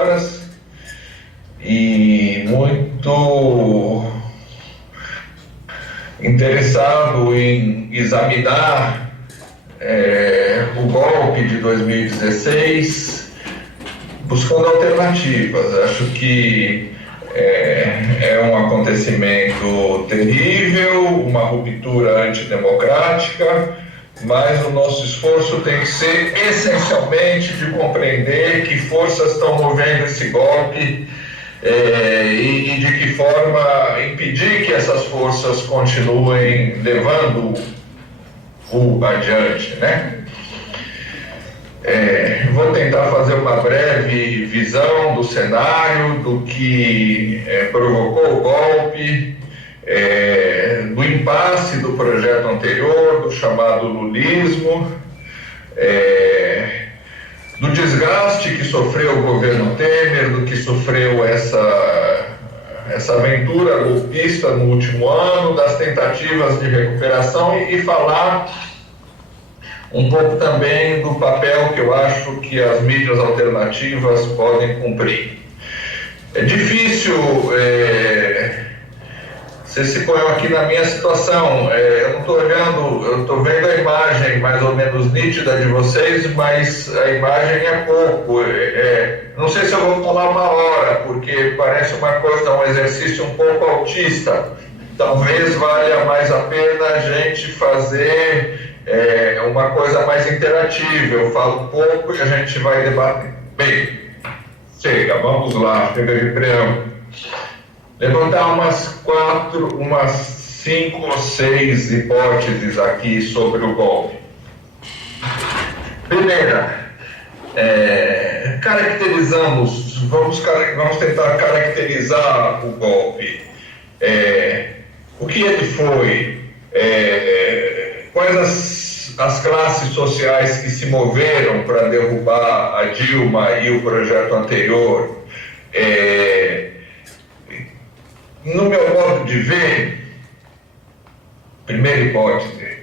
palavras e muito interessado em examinar o golpe de 2016, buscando alternativas. Acho que é um acontecimento terrível, uma ruptura antidemocrática, mas o nosso esforço tem que ser essencialmente de compreender que forças estão movendo esse golpe e de que forma impedir que essas forças continuem levando-o adiante, né? Vou tentar fazer uma breve visão do cenário, do que provocou o golpe, do impasse do projeto anterior, do chamado lulismo, do desgaste que sofreu o governo Temer, do que sofreu essa aventura golpista no último ano, das tentativas de recuperação e falar um pouco também do papel que eu acho que as mídias alternativas podem cumprir. É difícil, vocês se põem aqui na minha situação, eu não estou olhando, eu estou vendo a imagem mais ou menos nítida de vocês, mas a imagem é pouco. Não sei se eu vou falar uma hora, porque parece uma coisa, um exercício um pouco autista. Talvez valha mais a pena a gente fazer uma coisa mais interativa. Eu falo um pouco e a gente vai debater. Bem, chega, vamos lá, chega de preâmbulo. Levantar umas 5 ou 6 hipóteses aqui sobre o golpe. Primeira, vamos tentar caracterizar o golpe. O que ele foi? Quais as classes sociais que se moveram para derrubar a Dilma e o projeto anterior? No meu modo de ver, primeira hipótese,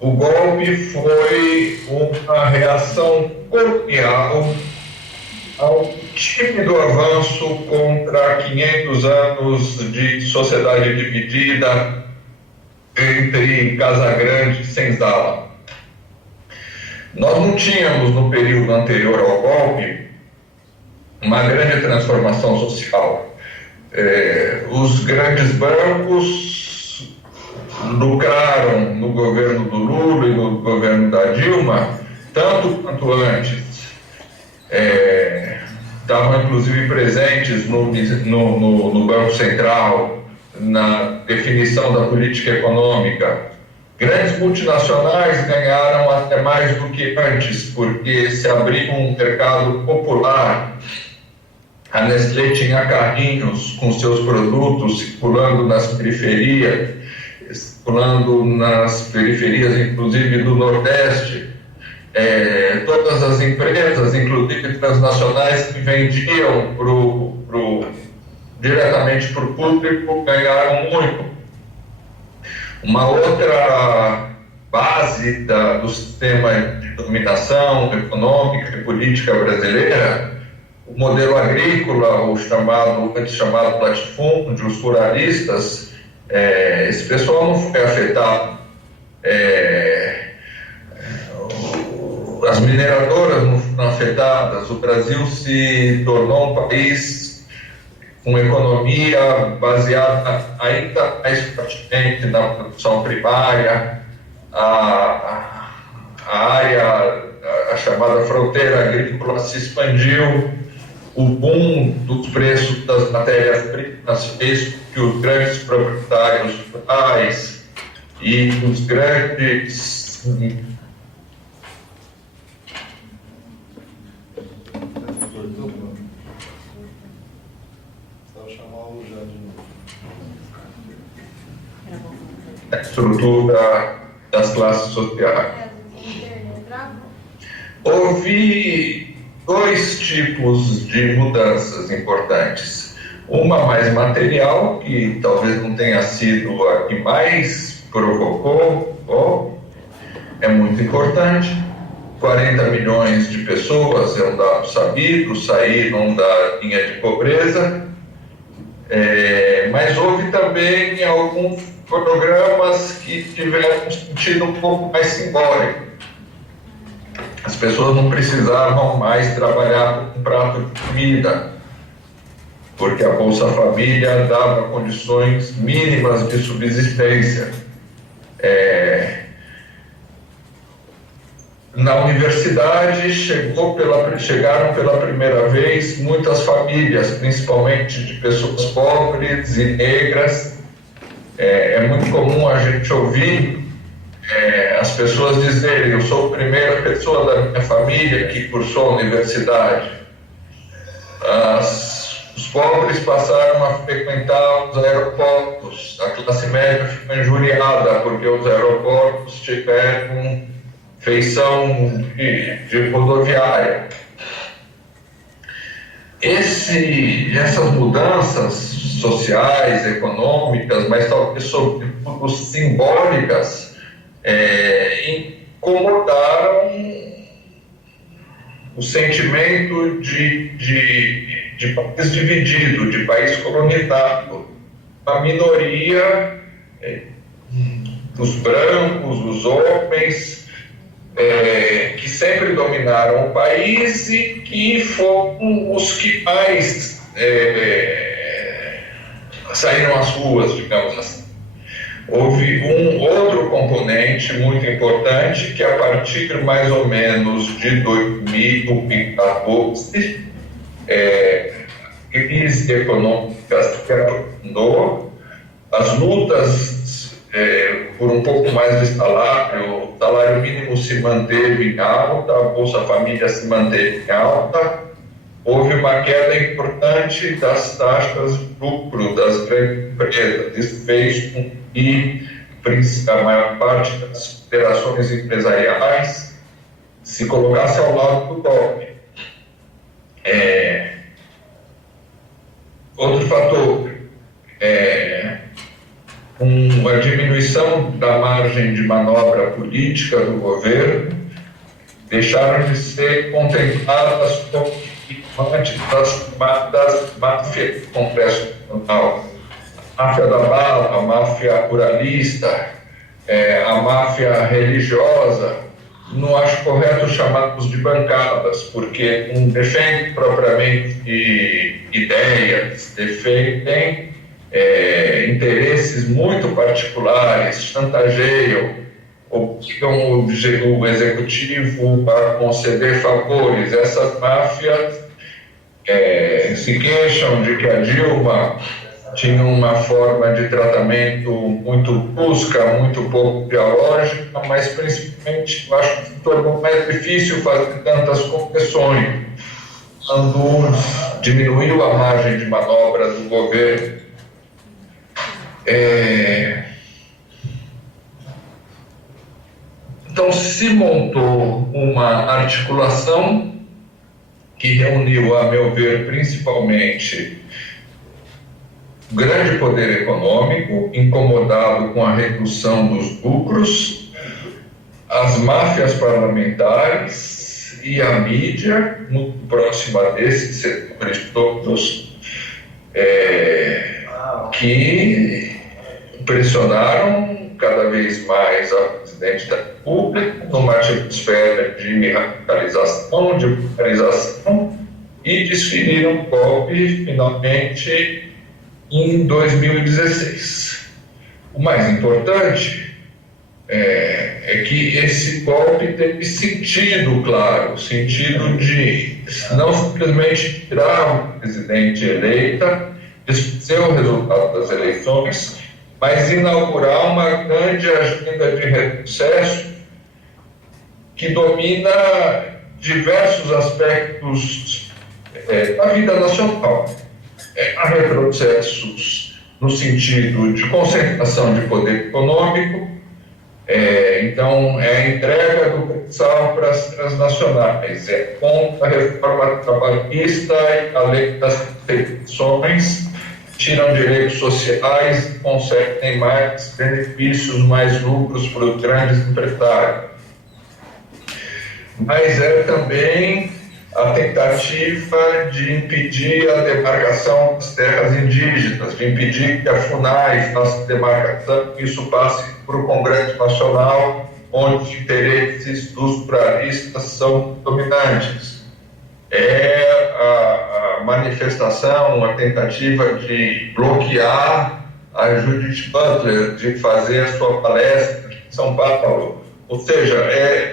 o golpe foi uma reação colonial ao tímido avanço contra 500 anos de sociedade dividida entre Casagrande e Senzala. Nós não tínhamos, no período anterior ao golpe, uma grande transformação social. Os grandes bancos lucraram no governo do Lula e no governo da Dilma, tanto quanto antes. Estavam inclusive presentes no Banco Central, na definição da política econômica. Grandes multinacionais ganharam até mais do que antes, porque se abriu um mercado popular. A Nestlé tinha carrinhos com seus produtos circulando nas periferias, inclusive do Nordeste. Todas as empresas, inclusive transnacionais, que vendiam diretamente para o público, ganharam muito. Uma outra base do sistema de dominação econômica e política brasileira, o modelo agrícola, antes chamado latifúndio, os ruralistas, esse pessoal não foi afetado. As mineradoras não foram afetadas. O Brasil se tornou um país com economia baseada ainda mais fortemente na produção primária, a chamada fronteira agrícola se expandiu, o boom dos preços das matérias-primas fez que os grandes proprietários rurais e os grandes a estrutura das classes sociais. Houve 2 tipos de mudanças importantes. Uma mais material, que talvez não tenha sido a que mais provocou, é muito importante, 40 milhões de pessoas, é um dado sabido, saíram da linha de pobreza, mas houve também alguns programas que tiveram um sentido um pouco mais simbólico. As pessoas não precisavam mais trabalhar com um prato de comida, porque a Bolsa Família dava condições mínimas de subsistência. Na universidade chegaram pela primeira vez muitas famílias, principalmente de pessoas pobres e negras. É muito comum a gente ouvir as pessoas dizerem: eu sou a primeira pessoa da minha família que cursou a universidade. Os pobres passaram a frequentar os aeroportos, a classe média ficou injuriada porque os aeroportos tiveram feição de rodoviária. Essas mudanças sociais, econômicas, mas talvez sobretudo simbólicas, incomodaram o sentimento de país dividido, de país colonizado. A minoria dos brancos, os homens, que sempre dominaram o país e que foram os que mais saíram às ruas, digamos assim. Houve um outro componente muito importante que, a partir mais ou menos de 2014, crise econômica se aprofundou, as lutas por um pouco mais de salário, o salário mínimo se manteve em alta, a Bolsa Família se manteve em alta, houve uma queda importante das taxas de lucro das grandes empresas. Isso fez com que a maior parte das operações empresariais se colocasse ao lado do golpe. Outro fator, a diminuição da margem de manobra política do governo, deixaram de ser contempladas como antes das máfias do Congresso Nacional. A máfia da bala, a máfia pluralista, a máfia religiosa. Não acho correto chamá-los de bancadas, porque não defendem propriamente ideias, defendem interesses muito particulares, chantageiam, obrigam o executivo a conceder favores. Essas máfias se queixam de que a Dilma tinha uma forma de tratamento muito brusca, muito pouco dialógica, mas principalmente eu acho que se tornou mais difícil fazer tantas concessões quando diminuiu a margem de manobra do governo. Então se montou uma articulação que reuniu, a meu ver, principalmente o grande poder econômico, incomodado com a redução dos lucros, as máfias parlamentares e a mídia, muito próxima desses setores todos, que pressionaram cada vez mais a presidente da República numa atmosfera de radicalização, de polarização, e desferiram o golpe finalmente em 2016. O mais importante é que esse golpe teve sentido, claro, sentido de não simplesmente tirar o presidente eleita, desfazer o resultado das eleições, mas inaugurar uma grande agenda de retrocesso que domina diversos aspectos da vida nacional. Há retrocessos no sentido de concentração de poder econômico, então a entrega do capital para as transnacionais, contra a reforma trabalhista e a lei das restrições, tiram direitos sociais e concedem mais benefícios, mais lucros para os grandes empresários. mas é também a tentativa de impedir a demarcação das terras indígenas, de impedir que a FUNAI faça demarcação, que isso passe para o Congresso Nacional, onde os interesses dos pluralistas são dominantes. É a manifestação, a tentativa de bloquear a Judith Butler de fazer a sua palestra em São Paulo. Ou seja,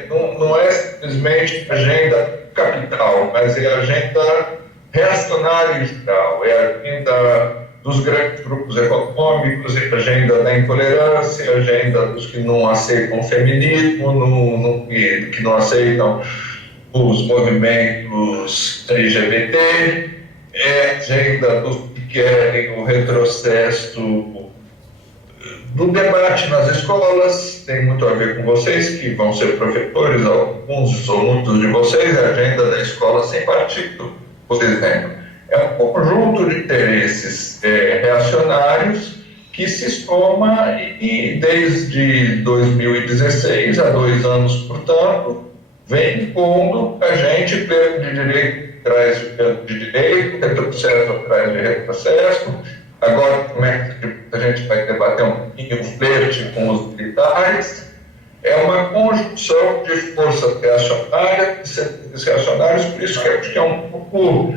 não é simplesmente agenda capital, mas é a agenda reacionária em geral, é a agenda dos grandes grupos econômicos, é a agenda da intolerância, é a agenda dos que não aceitam o feminismo, que não aceitam os movimentos LGBT, é a agenda dos que querem o retrocesso do debate nas escolas. Tem muito a ver com vocês que vão ser professores, alguns ou muitos de vocês, a agenda da escola sem partido, por exemplo. É um conjunto de interesses reacionários que se soma e desde 2016, há 2 anos, portanto, vem impondo a gente perda de direito atrás de perda de direito, retrocesso atrás de retrocesso. Agora, como é que a gente vai debater um pouquinho o flerte com os militares? É uma conjunção de forças reacionárias, reacionários, por isso que eu acho que é um pouco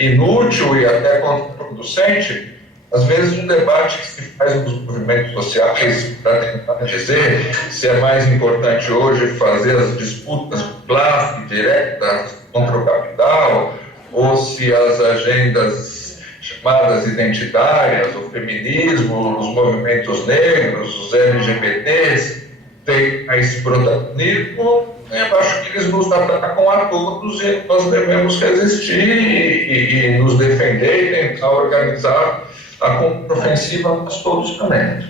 inútil e até contraproducente, às vezes, um debate que se faz nos movimentos sociais para tentar dizer se é mais importante hoje fazer as disputas de classe diretas contra o capital, ou se as agendas chamadas identitárias, o feminismo, os movimentos negros, os LGBTs, têm esse protagonismo. Eu acho que eles nos atacam a todos e nós devemos resistir e nos defender e tentar organizar a contraofensiva para todos também.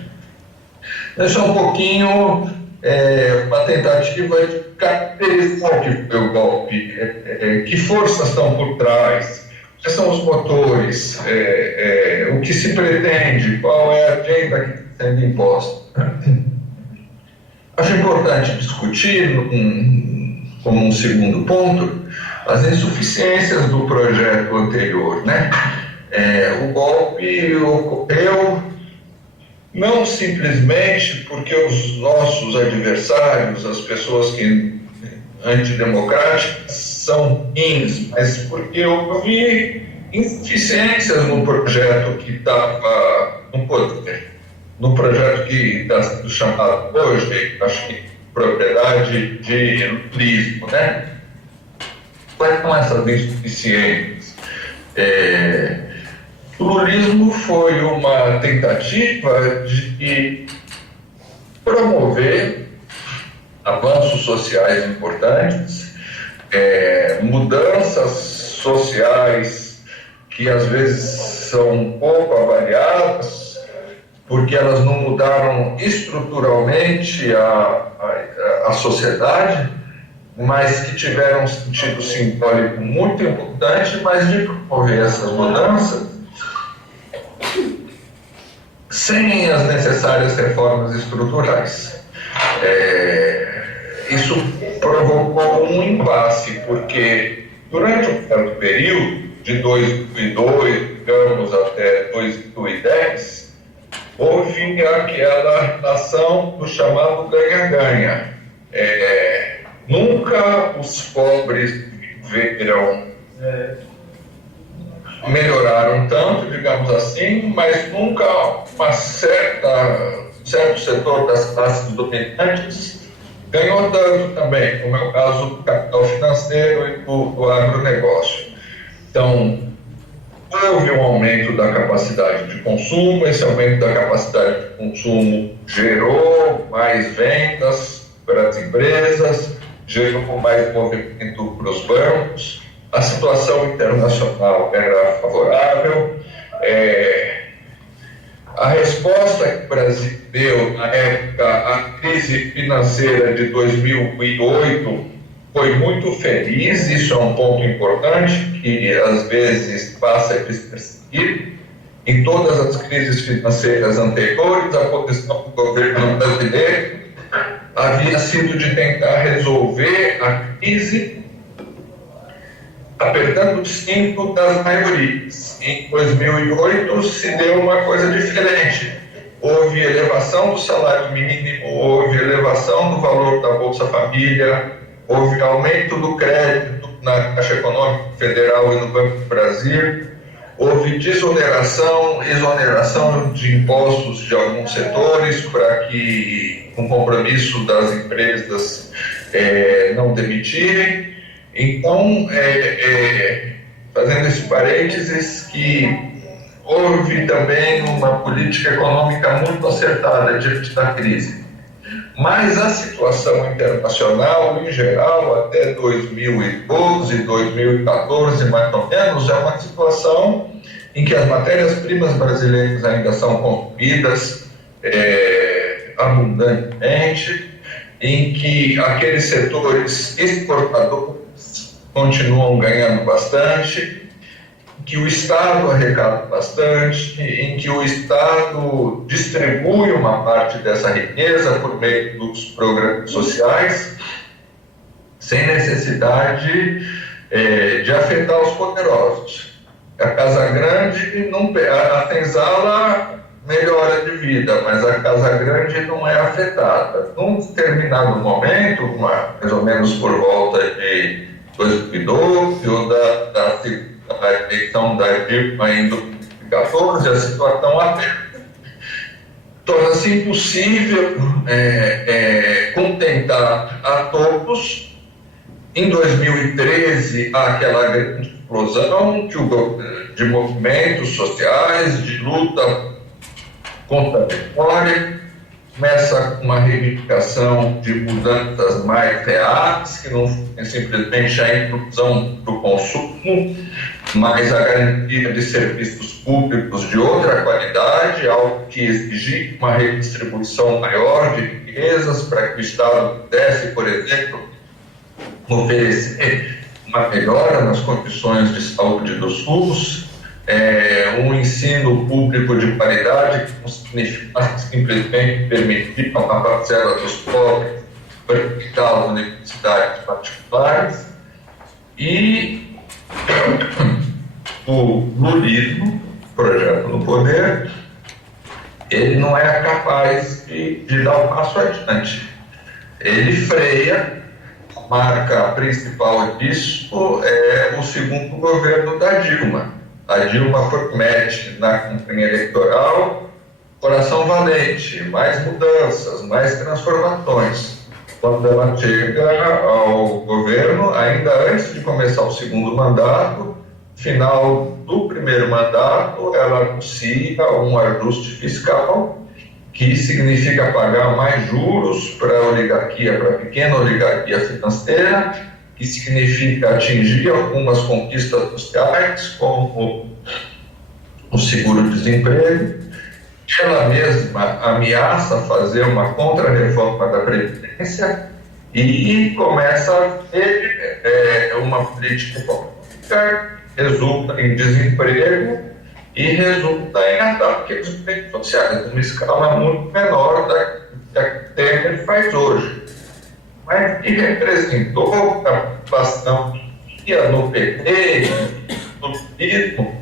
Esse é um pouquinho uma tentativa de caracterizar o que foi o golpe, que forças estão por trás, quais são os motores, o que se pretende, qual é a agenda que está sendo imposta. Acho importante discutir, como um segundo ponto, as insuficiências do projeto anterior, né? O golpe ocorreu não simplesmente porque os nossos adversários, as pessoas que antidemocráticas, são ruins, mas porque houve insuficiências no projeto que estava no poder, no projeto que está sendo chamado hoje, acho que propriedade de lulismo, né? Quais são essas insuficiências? O lulismo foi uma tentativa de promover avanços sociais importantes, mudanças sociais que às vezes são pouco avaliadas, porque elas não mudaram estruturalmente a sociedade, mas que tiveram um sentido simbólico muito importante, mas de promover essas mudanças sem as necessárias reformas estruturais. Isso provocou um impasse, porque durante um certo período, de 2002, digamos, até 2010, houve aquela relação do chamado ganha-ganha. Nunca os pobres melhoraram tanto, digamos assim, mas nunca um certo setor das classes dominantes ganhou tanto também, como é o caso do capital financeiro e do agronegócio. Então, houve um aumento da capacidade de consumo, esse aumento da capacidade de consumo gerou mais vendas para as empresas, gerou mais movimento para os bancos, a situação internacional era favorável, a resposta que o Brasil deu na época à crise financeira de 2008 foi muito feliz, isso é um ponto importante que às vezes passa despercebido. Em todas as crises financeiras anteriores, a posição do governo brasileiro havia sido de tentar resolver a crise apertando o cinto das maiorias. Em 2008 se deu uma coisa diferente. Houve elevação do salário mínimo, houve elevação do valor da Bolsa Família, houve aumento do crédito na Caixa Econômica Federal e no Banco do Brasil, houve exoneração de impostos de alguns setores para que, com compromisso das empresas não demitirem. Então, fazendo esse parênteses, que houve também uma política econômica muito acertada diante da crise. Mas a situação internacional, em geral, até 2012, 2014, mais ou menos, é uma situação em que as matérias-primas brasileiras ainda são consumidas abundantemente, em que aqueles setores exportadores continuam ganhando bastante, que o Estado arrecada bastante, em que o Estado distribui uma parte dessa riqueza por meio dos programas sociais, sem necessidade de afetar os poderosos. A Casa Grande, a senzala melhora de vida, mas a Casa Grande não é afetada. Num determinado momento, mais ou menos por volta de 2012 ou da eleição da Dilma em 2014, a situação aperta. Torna-se impossível contentar a todos. Em 2013, há aquela grande explosão de movimentos sociais, de luta contra a vitória, começa com uma reivindicação de mudanças mais reais, que não é simplesmente a inclusão do consumo, mas a garantia de serviços públicos de outra qualidade, algo que exigia uma redistribuição maior de riquezas para que o Estado pudesse, por exemplo, oferecer uma melhora nas condições de saúde do SUS, um ensino público de qualidade que não significa simplesmente permitir a uma parcela dos pobres frequentar universidades particulares, e o lulismo, projeto no poder, ele não é capaz de dar um passo adiante. Ele freia. A marca principal disso é o segundo governo da Dilma. A Dilma promete na campanha eleitoral coração valente, mais mudanças, mais transformações. Quando ela chega ao governo, ainda antes de começar o segundo mandato, final do primeiro mandato, ela anuncia um ajuste fiscal que significa pagar mais juros para a oligarquia, para a pequena oligarquia financeira, que significa atingir algumas conquistas sociais, como o seguro-desemprego. Ela mesma ameaça fazer uma contra-reforma da Previdência e começa a ter uma política econômica que resulta em desemprego e resulta em ataque aos direitos sociais, numa escala muito menor da que Temer faz hoje. Mas que representou a população que ia no PT, no turismo,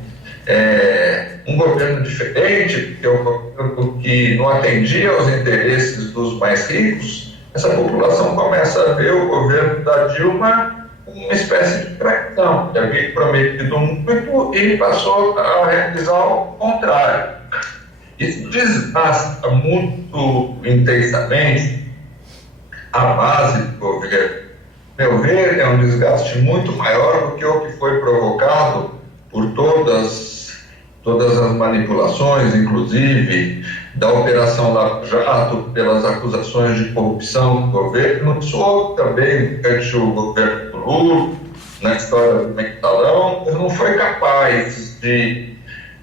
um governo diferente, porque é um governo que não atendia aos interesses dos mais ricos. Essa população começa a ver o governo da Dilma como uma espécie de traição, que havia prometido muito e passou a realizar o contrário. Isso desgasta muito intensamente a base do governo. Meu ver, é um desgaste muito maior do que o que foi provocado por todas as manipulações, inclusive da Operação Lava Jato, pelas acusações de corrupção do governo. Sou também durante o governo do Lula, na história do Mensalão, não foi capaz de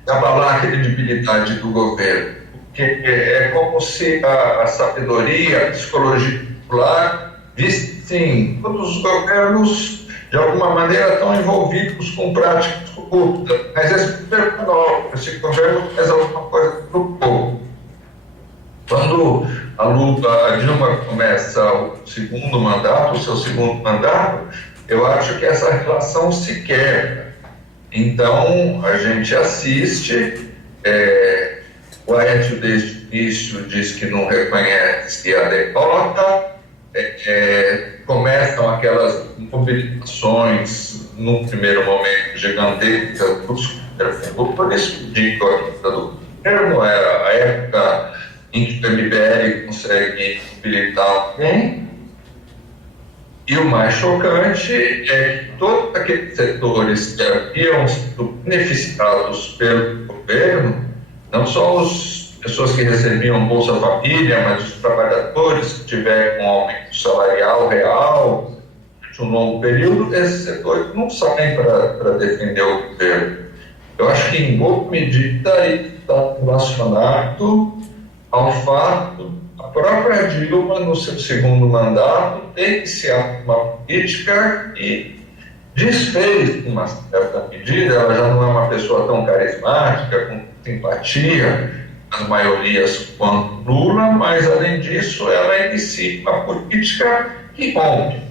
abalar a credibilidade do governo, porque é como se a sabedoria, a psicologia popular visse, sim, todos os governos de alguma maneira estão envolvidos com práticas corruptas, mas esse governo não, esse governo faz alguma coisa para o povo. Quando a Dilma começa o segundo mandato, o seu segundo mandato, eu acho que essa relação se quebra. Então, a gente assiste, o Aécio desde o início diz que não reconhece a derrota, começam aquelas mobilizações, num primeiro momento, gigantescas dos governos. Por isso que digo a questão do governo, era a época em que o MBL consegue mobilitar alguém. E o mais chocante é que todos aqueles setores que haviam sido beneficiados pelo governo, não só as pessoas que recebiam Bolsa Família, mas os trabalhadores que tiveram um aumento salarial real de um longo período, esses setores não saem para defender o governo. Eu acho que, em boa medida, isso está relacionado ao fato da própria Dilma, no seu segundo mandato, ter iniciado uma política que desfez, em uma certa medida. Ela já não é uma pessoa tão carismática, com simpatia nas maiorias quanto Lula, mas, além disso, ela inicia uma política que rompe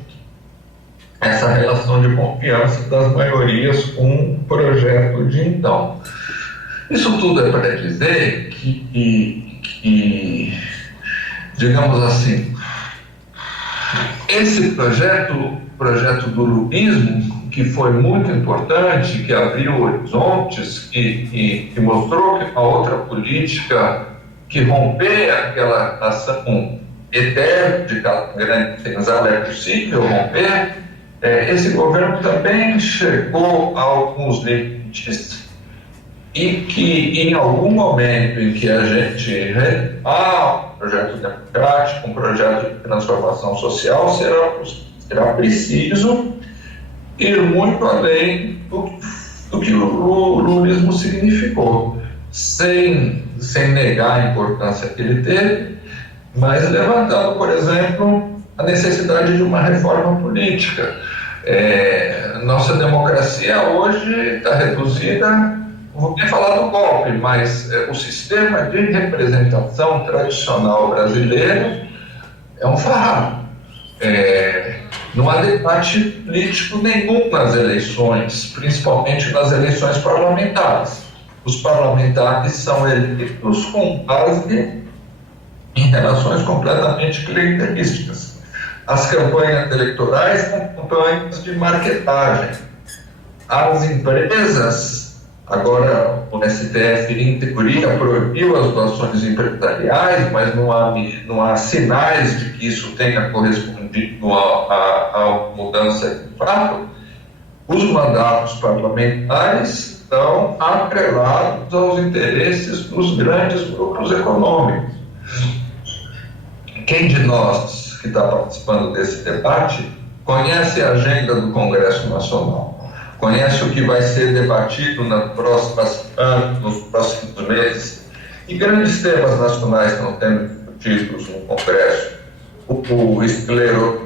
essa relação de confiança das maiorias com o projeto de então. Isso tudo é para dizer que, digamos assim, esse projeto do lulismo, que foi muito importante, que abriu horizontes, que mostrou que uma outra política que romper aquela ação eterna de grande senzala é possível romper, esse governo também chegou a alguns limites e que, em algum momento em que a gente um projeto democrático, um projeto de transformação social, será preciso ir muito além do que o lulismo significou, sem negar a importância que ele teve, mas levantando, por exemplo, a necessidade de uma reforma política. Nossa democracia hoje está reduzida, não vou nem falar do golpe, mas o sistema de representação tradicional brasileiro é um farrapo. Não há debate político nenhum nas eleições, principalmente nas eleições parlamentares. Os parlamentares são eleitos com base em relações completamente clientelísticas. As campanhas eleitorais são campanhas de marketagem. As empresas, agora o STF, em teoria, proibiu as doações empresariais, mas não há sinais de que isso tenha correspondido à mudança de fato. Os mandatos parlamentares estão atrelados aos interesses dos grandes grupos econômicos. Quem de nós que está participando desse debate conhece a agenda do Congresso Nacional, conhece o que vai ser debatido nos próximos meses, e grandes temas nacionais estão sendo discutidos no Congresso? A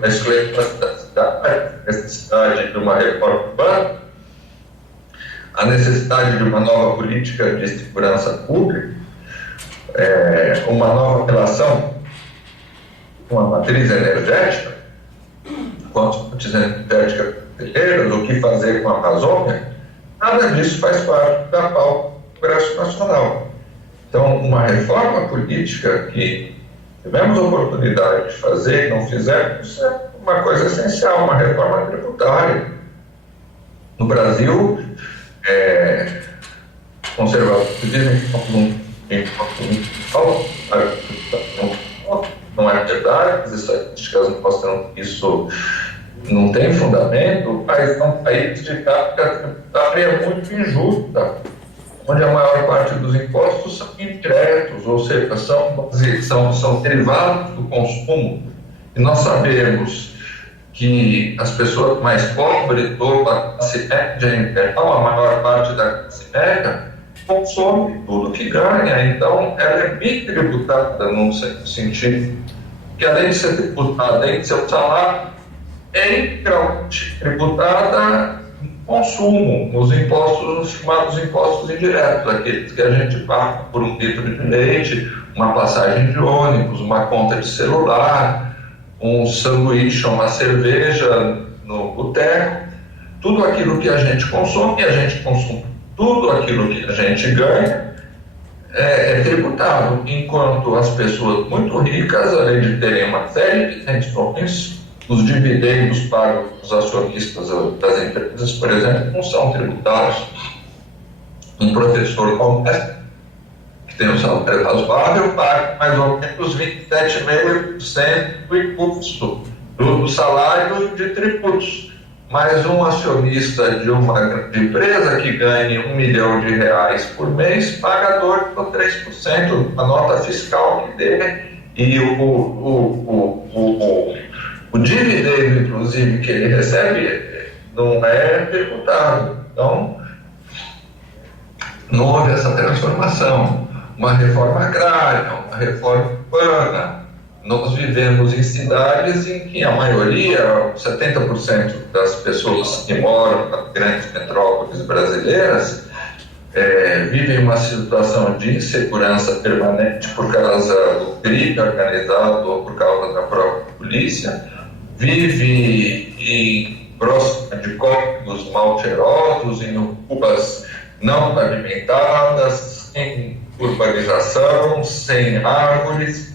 esclerosidade, a necessidade de uma reforma urbana, a necessidade de uma nova política de segurança pública, uma nova relação com a matriz energética, com as fontes energéticas brasileiras, o que fazer com a Amazônia. Nada disso faz parte da pauta do Congresso Nacional. Então, uma reforma política que tivemos a oportunidade de fazer e não fizemos, é uma coisa essencial, uma reforma tributária. No Brasil, conservadores dizem que não é verdade, as estatísticas mostram que isso não tem fundamento, mas é um país de carga tributária muito injusta, onde a maior parte dos impostos são indiretos, ou seja, são derivados do consumo. E nós sabemos que as pessoas mais pobres, ou a classe média em geral, a maior parte da classe média, consome tudo que ganha. Então, ela é bitributada num certo sentido, que além de ser tributada em seu salário, é integralmente tributada consumo, nos impostos, chamados impostos indiretos, aqueles que a gente paga por um litro de leite, uma passagem de ônibus, uma conta de celular, um sanduíche, uma cerveja no boteco. Tudo aquilo que a gente consome, tudo aquilo que a gente ganha é tributado, enquanto as pessoas muito ricas, além de terem uma série de rendições, os dividendos para os acionistas das empresas, por exemplo, não são tributários. Um professor como esse, que tem um salário razoável, paga mais ou menos 27,5% do imposto do salário de tributos. Mas um acionista de uma grande empresa que ganhe R$1 milhão por mês paga 2,3% da nota fiscal que dele. E o dividendo, inclusive, que ele recebe não é tributado. Então, não houve essa transformação. Uma reforma agrária, uma reforma urbana. Nós vivemos em cidades em que a maioria, 70% das pessoas que moram nas grandes metrópoles brasileiras vivem uma situação de insegurança permanente por causa do crime organizado ou por causa da própria polícia, vive próxima de córregos mal cheirosos, em ruas não pavimentadas, sem urbanização, sem árvores,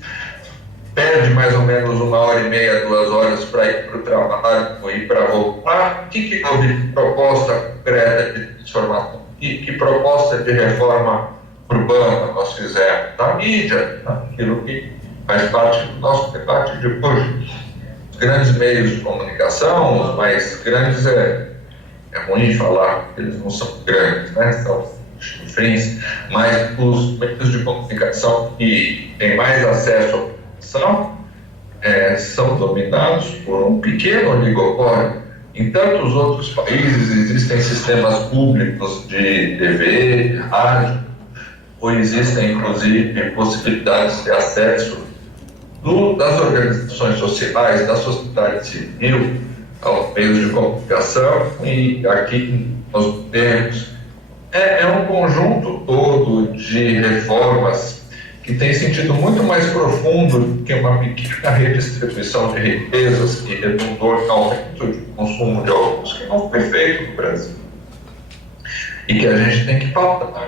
perde mais ou menos 1h30, 2 horas para ir para o trabalho e para voltar. O que houve de proposta concreta de transformação? Que proposta de reforma urbana nós fizemos? Da mídia, aquilo que faz parte do nosso debate de hoje. Os grandes meios de comunicação, os mais grandes, é ruim falar, porque eles não são grandes, né? São chifrinhos, mas os meios de comunicação que têm mais acesso à são dominados por um pequeno oligopólio. Em tantos outros países existem sistemas públicos de TV, rádio, ou existem inclusive possibilidades de acesso das organizações sociais, da sociedade civil, aos meios de comunicação, e aqui nós temos um conjunto todo de reformas que tem sentido muito mais profundo que uma pequena redistribuição de riquezas que redundou em aumento de consumo de alguns, que não foi feito no Brasil. E que a gente tem que pautar.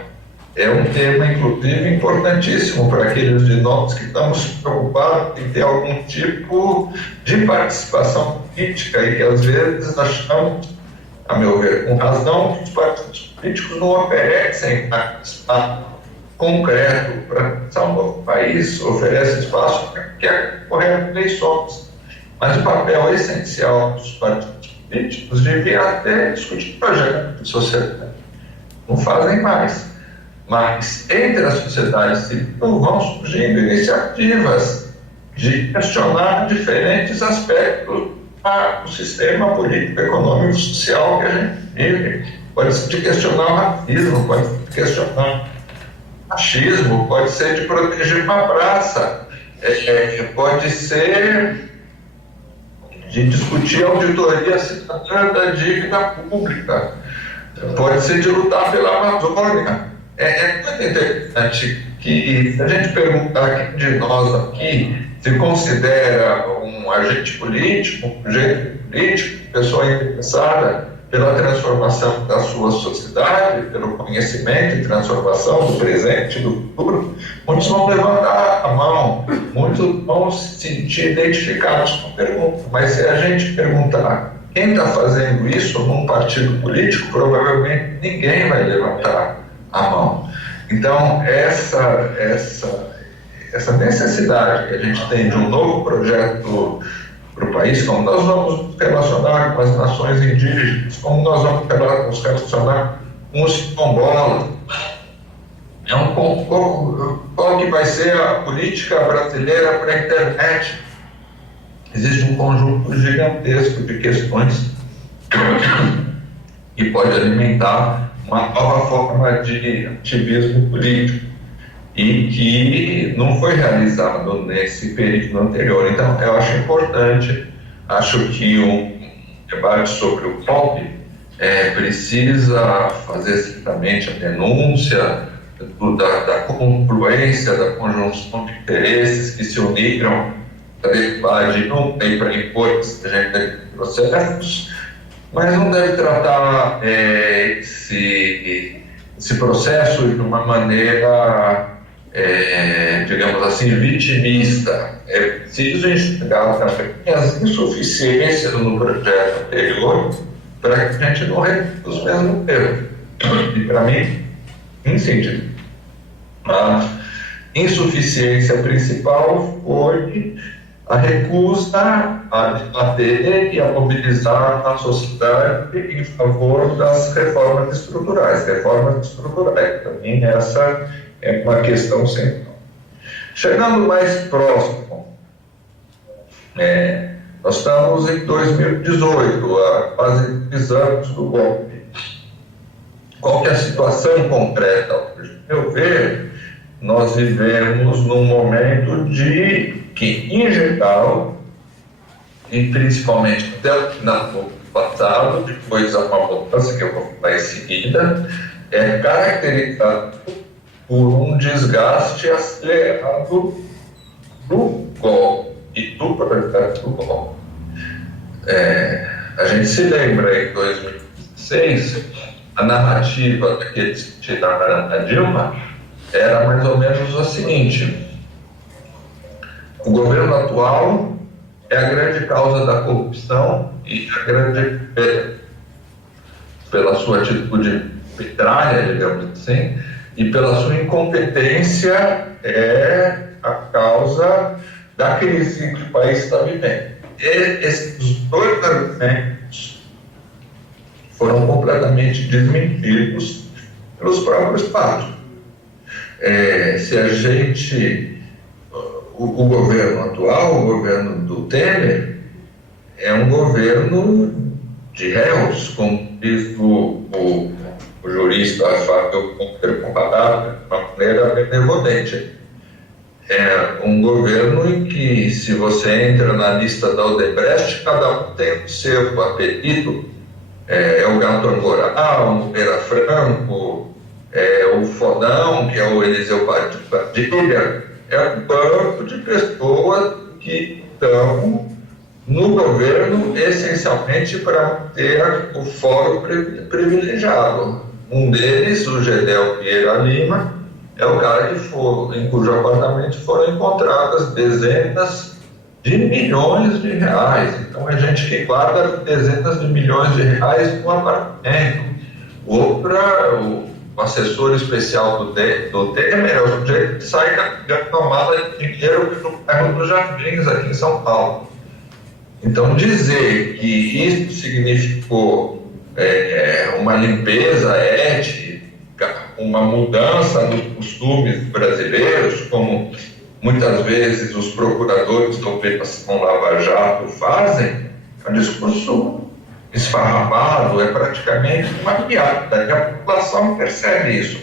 É um tema, inclusive, importantíssimo para aqueles de nós que estamos preocupados em ter algum tipo de participação política e que, às vezes, achamos, a meu ver, com razão, que os partidos políticos não oferecem participar concreto para pensar um novo país, oferece espaço para que ocorram eleições. Mas o papel essencial dos partidos políticos devia até discutir projetos de sociedade. Não fazem mais. Mas entre a sociedade civil vão surgindo iniciativas de questionar diferentes aspectos do sistema político, econômico, social que a gente vive. Pode ser de questionar o racismo, pode ser de questionar machismo, pode ser de proteger uma praça, pode ser de discutir a auditoria cidadã da dívida pública, pode ser de lutar pela Amazônia. É muito interessante que, se a gente perguntar quem de nós aqui se considera um agente político, um sujeito político, pessoa interessada pela transformação da sua sociedade, pelo conhecimento e transformação do presente e do futuro, muitos vão levantar a mão, muitos vão se sentir identificados com a pergunta. Mas se a gente perguntar quem está fazendo isso num partido político, provavelmente ninguém vai levantar a mão. Então, essa necessidade que a gente tem de um novo projeto para o país, como nós vamos nos relacionar com as nações indígenas, como nós vamos nos relacionar com os quilombolas. Qual que vai ser a política brasileira para a internet? Existe um conjunto gigantesco de questões que pode alimentar uma nova forma de ativismo político e que não foi realizado nesse período anterior. Então, eu acho importante, acho que um debate sobre o golpe precisa fazer certamente a denúncia da confluência, da conjunção de interesses que se uniram para derivar de nunca e para impor processos, mas não deve tratar esse processo de uma maneira, digamos assim, vitimista. É preciso enxergar também as insuficiências no projeto anterior para que a gente não repita os mesmos erros. E, para mim, em sentido, a insuficiência principal foi a recusa a debater e a mobilizar a sociedade em favor das reformas estruturais. Para mim, essa é uma questão central. Chegando mais próximo, nós estamos em 2018, há quase 3 anos do golpe. Qual que é a situação concreta hoje? A meu ver, nós vivemos num momento que, em geral, e principalmente até o final do ano passado, depois há uma mudança que eu vou falar em seguida, é caracterizado por um desgaste acelerado do golpe e do projeto do golpe. A gente se lembra, em 2016, a narrativa daqueles que tiraram a Dilma era mais ou menos a seguinte: o governo atual é a grande causa da corrupção e a grande, pela sua atitude arbitrária, digamos assim, e pela sua incompetência, é a causa da crise que o país está vivendo. E esses 2 argumentos foram completamente desmentidos pelos próprios fatos. Se a gente... O governo atual, o governo do Temer, é um governo de réus, como diz o jurista Fábio Monteiro Comparado, de uma maneira benevolente. É um governo em que, se você entra na lista da Odebrecht, cada um tem o seu apelido. É o Gato Angoral, o Moreira Franco, o Fodão, que é o Eliseu Padilha. É um banco de pessoas que estão no governo essencialmente para ter o fórum privilegiado. Um deles, o Gedel Vieira Lima, é o cara em cujo apartamento foram encontradas dezenas de milhões de reais. Então, é gente que guarda dezenas de milhões de reais no apartamento. O assessor especial do Temer é o sujeito que sai com uma mala de dinheiro no bairro dos Jardins, aqui em São Paulo. Então, dizer que isso significou uma limpeza étnica, uma mudança nos costumes brasileiros, como muitas vezes os procuradores da Operação Lava Jato fazem, é um discurso esfarrapado, é praticamente uma piada, e a população percebe isso.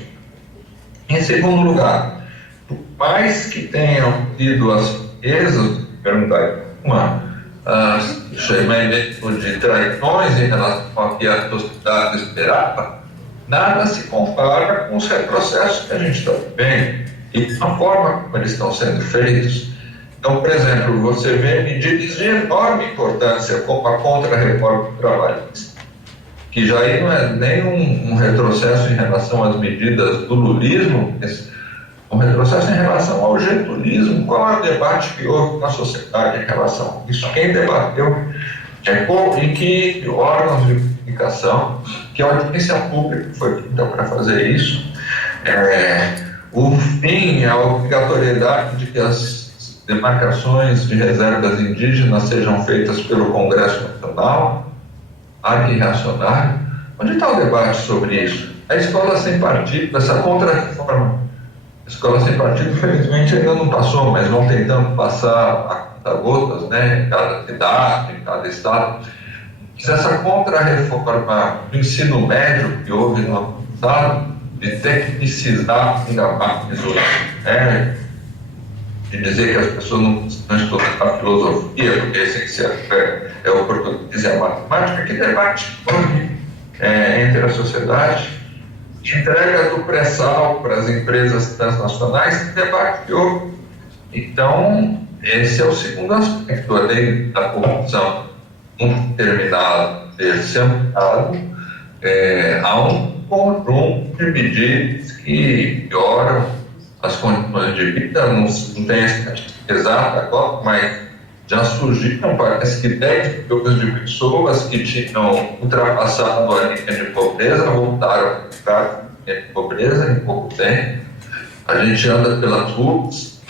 Em segundo lugar, por mais que tenham tido as riquezas, perguntar chamamento de traições em relação ao que a sociedade esperava, nada se compara com os retrocessos que a gente está vivendo e a forma como eles estão sendo feitos. Então, por exemplo, você vê medidas de enorme importância, como a contra-reforma trabalhista, que já aí não é nem um retrocesso em relação às medidas do lulismo, mas um retrocesso em relação ao getulismo. Qual é o debate que houve na sociedade em relação a isso? Quem debateu? Em que órgãos de comunicação, que a audiência pública foi então para fazer isso? O fim, a obrigatoriedade de que as demarcações de reservas indígenas sejam feitas pelo Congresso Nacional, irracionário. Onde está o debate sobre isso? A escola sem partido, essa contra-reforma. A escola sem partido, infelizmente, ainda não passou, mas vão tentando passar a conta-gotas, né, em cada cidade, em cada estado. Se essa contra-reforma do ensino médio que houve no ano passado, de tecnicizar ainda mais o de dizer que as pessoas não estudam a filosofia, porque a essência é o português e a matemática, que debate entre a sociedade, entrega do pré-sal para as empresas transnacionais, debate que houve. Então, esse é o segundo aspecto, além da corrupção determinado ter se ampliado, há um conjunto de medidas que pioram as condições de vida, não tem a estatística exata agora, mas já surgiram, parece que 10 milhões de pessoas que tinham ultrapassado a linha de pobreza voltaram a ficar em linha de pobreza em pouco tempo. A gente anda pelas ruas,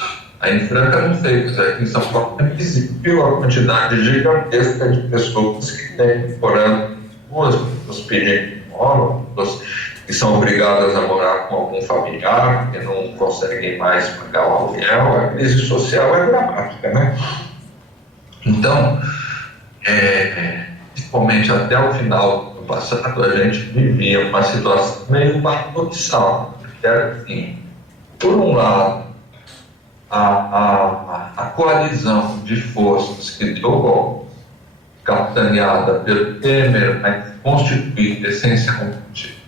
aí em Franca não sei, mas aqui em São Paulo é visível a quantidade gigantesca de pessoas que estão morando nas ruas, pessoas pedindo esmola, pessoas que são obrigadas a morar com algum familiar, que não conseguem mais pagar o aluguel. A crise social é dramática, né? Então, principalmente até o final do ano passado, a gente vivia uma situação meio paradoxal, que era assim, por um lado, a coalizão de forças que deu o golpe, capitaneada pelo Temer, mas constituída essencialmente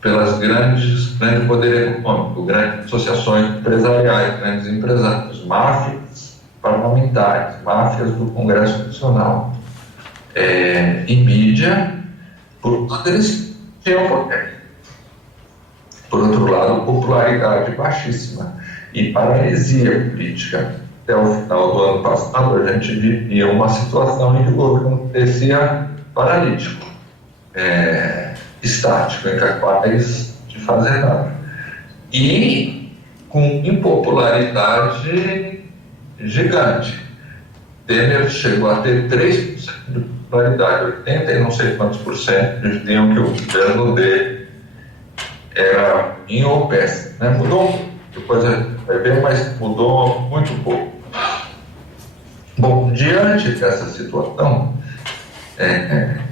pelas grandes poder econômico, grandes associações empresariais, grandes empresários, máfias parlamentares, máfias do Congresso Nacional e mídia, por todos eles tinham poder. Por outro lado, popularidade baixíssima e paralisia política. Até o final do ano passado, a gente vivia uma situação em que o governo parecia paralítico, estático, incapaz de fazer nada. E com impopularidade gigante. Temer chegou a ter 3% de popularidade, 80 e não sei quantos por cento diziam que o governo dele era ruim ou péssimo. Né? Mudou, depois a gente vai ver, mas mudou muito pouco. Bom, diante dessa situação,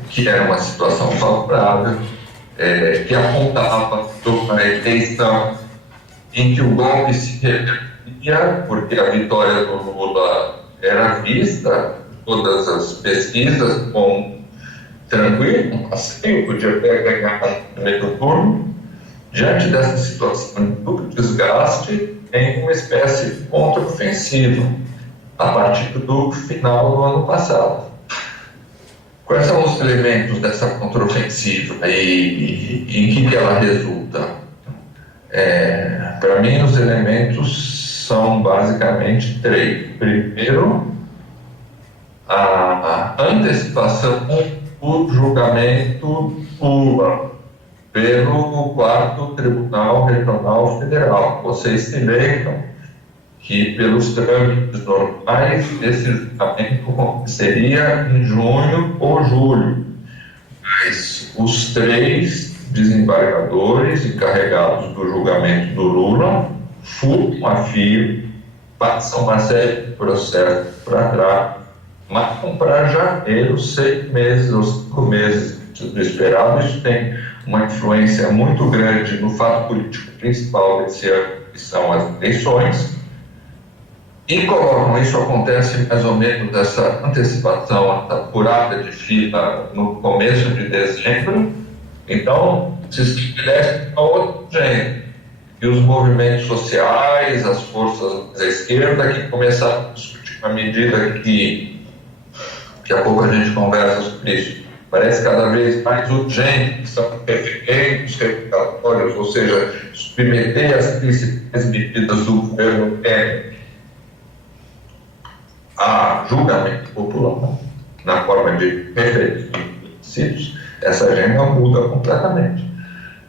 que era uma situação favorável, que apontava para uma eleição em que o golpe se revertia, porque a vitória do Lula era vista, todas as pesquisas, como tranquilo, um passeio, podia até ganhar no primeiro turno. Diante dessa situação de duplo desgaste, tem uma espécie de contraofensiva a partir do final do ano passado. Quais são os elementos dessa contraofensiva e em que ela resulta? Para mim, os elementos são basicamente 3. Primeiro, a antecipação do julgamento Lula pelo 4º Tribunal Regional Federal. Vocês se lembram que, pelos trâmites normais, esse julgamento aconteceria em junho ou julho. Mas os 3 desembargadores encarregados do julgamento do Lula furtam a fila, passam uma série de processos para trás, marcam para janeiro, 6 meses ou 5 meses do esperado. Isso tem uma influência muito grande no fato político principal desse ano, que são as eleições, e colocam, isso acontece mais ou menos dessa antecipação, essa furada de fila no começo de dezembro. Então, se estabelece uma outra gente. E os movimentos sociais, as forças da esquerda, que começaram a discutir uma medida que daqui a pouco a gente conversa sobre isso, parece cada vez mais urgente, que são referendos regulatórios, ou seja, submeter as principais medidas do governo a julgamento popular, na forma de referendos. Essa agenda muda completamente.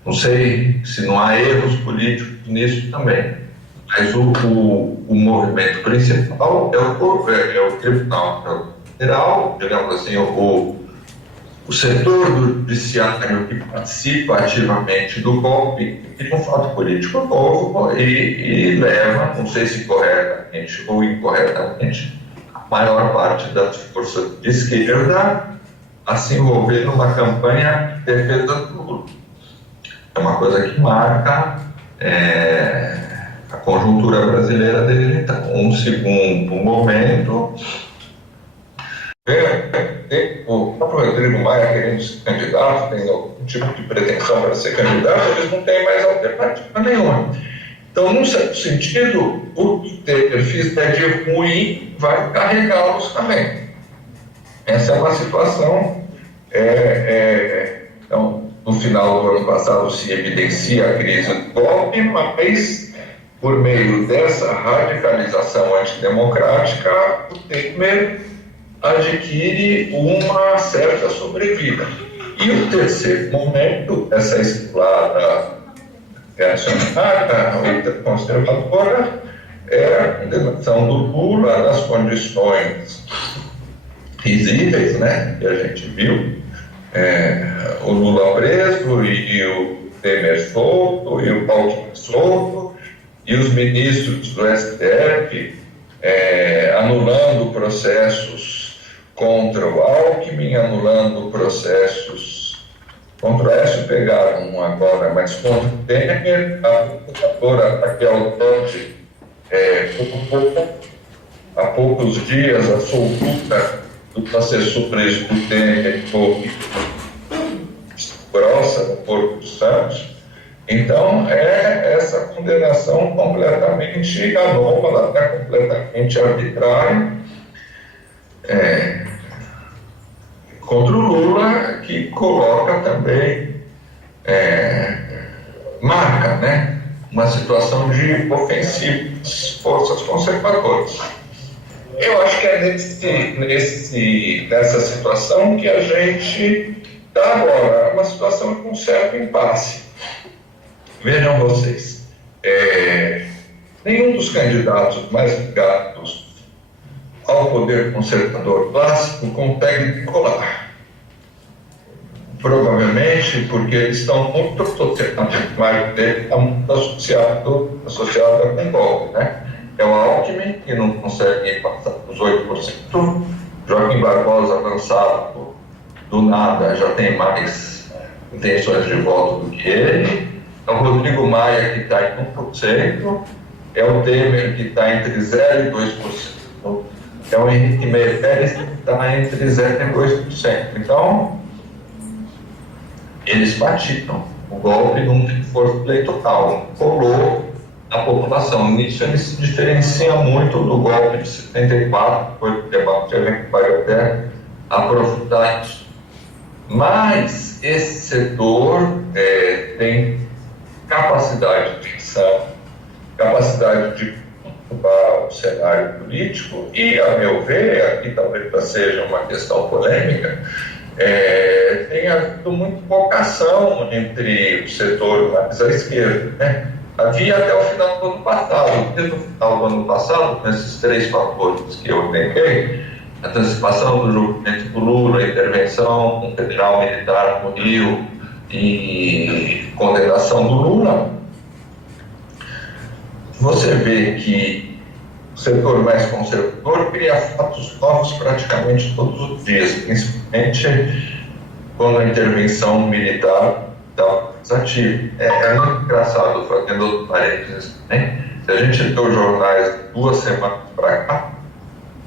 Não sei se não há erros políticos nisso também, mas o movimento principal é o Tribunal Federal, digamos assim, o setor do judiciário que participa ativamente do golpe tem um fato político novo e leva, não sei se corretamente ou incorretamente, a maior parte das forças de esquerda a se envolver numa campanha de defesa do Lula. É uma coisa que marca a conjuntura brasileira dele. Então, um segundo momento o próprio Rodrigo Maia querendo ser candidato, tem algum tipo de pretensão para ser candidato, eles não têm mais alternativa nenhuma. Então, num certo sentido, o que Temer fizer de ruim vai carregá-los também. Essa é uma situação. Então, no final do ano passado se evidencia a crise do golpe, mas por meio dessa radicalização antidemocrática, o Temer adquire uma certa sobrevida. E o terceiro momento, essa escalada reacionária, ultraconservadora, é a condenação do Lula nas condições risíveis, né, que a gente viu, o Lula preso e o Temer solto e o Alckmin solto e os ministros do STF anulando processos contra o Alckmin, anulando processos contra o Aécio, pegaram um agora, mas contra o Temer, a procuradora Raquel Dodge, há poucos dias, a soltura dos assessores do Temer foi grossa no Porto Santos. Então, essa condenação completamente anômala, completamente arbitrária, contra o Lula, que coloca também, marca, né, uma situação de ofensiva das forças conservadoras. Eu acho que é nessa situação que a gente está agora, uma situação com um certo impasse. Vejam vocês, nenhum dos candidatos mais ligados ao poder conservador clássico consegue decolar. Provavelmente porque eles estão muito associado com golpe, né? É o Alckmin, que não consegue passar dos 8%, Joaquim Barbosa avançado do nada, já tem mais intenções de voto do que ele, é o Rodrigo Maia, que está em 1%, é o Temer, que está entre 0% e 2%, é o Henrique Meirelles, que está entre 0% e 2%. Então, eles praticam o golpe num esforço eleitoral, colou a população. Nisso ele se diferencia muito do golpe de 74, que foi o debate, a gente vai até aprofundar isso. Mas esse setor tem capacidade de ação, capacidade de ocupar o cenário político e, a meu ver, aqui talvez seja uma questão polêmica, tem havido muita vocação entre o setor mais à esquerda, né? Havia até o final do ano passado. Desde o final do ano passado, com esses três fatores que eu tentei, a antecipação do julgamento do Lula, a intervenção com o federal militar no Rio e condenação do Lula, você vê que o setor mais conservador cria fatos novos praticamente todos os dias, principalmente quando a intervenção militar está desativa. É muito engraçado, fazendo outro parênteses também. Se a gente lê os jornais 2 semanas para cá,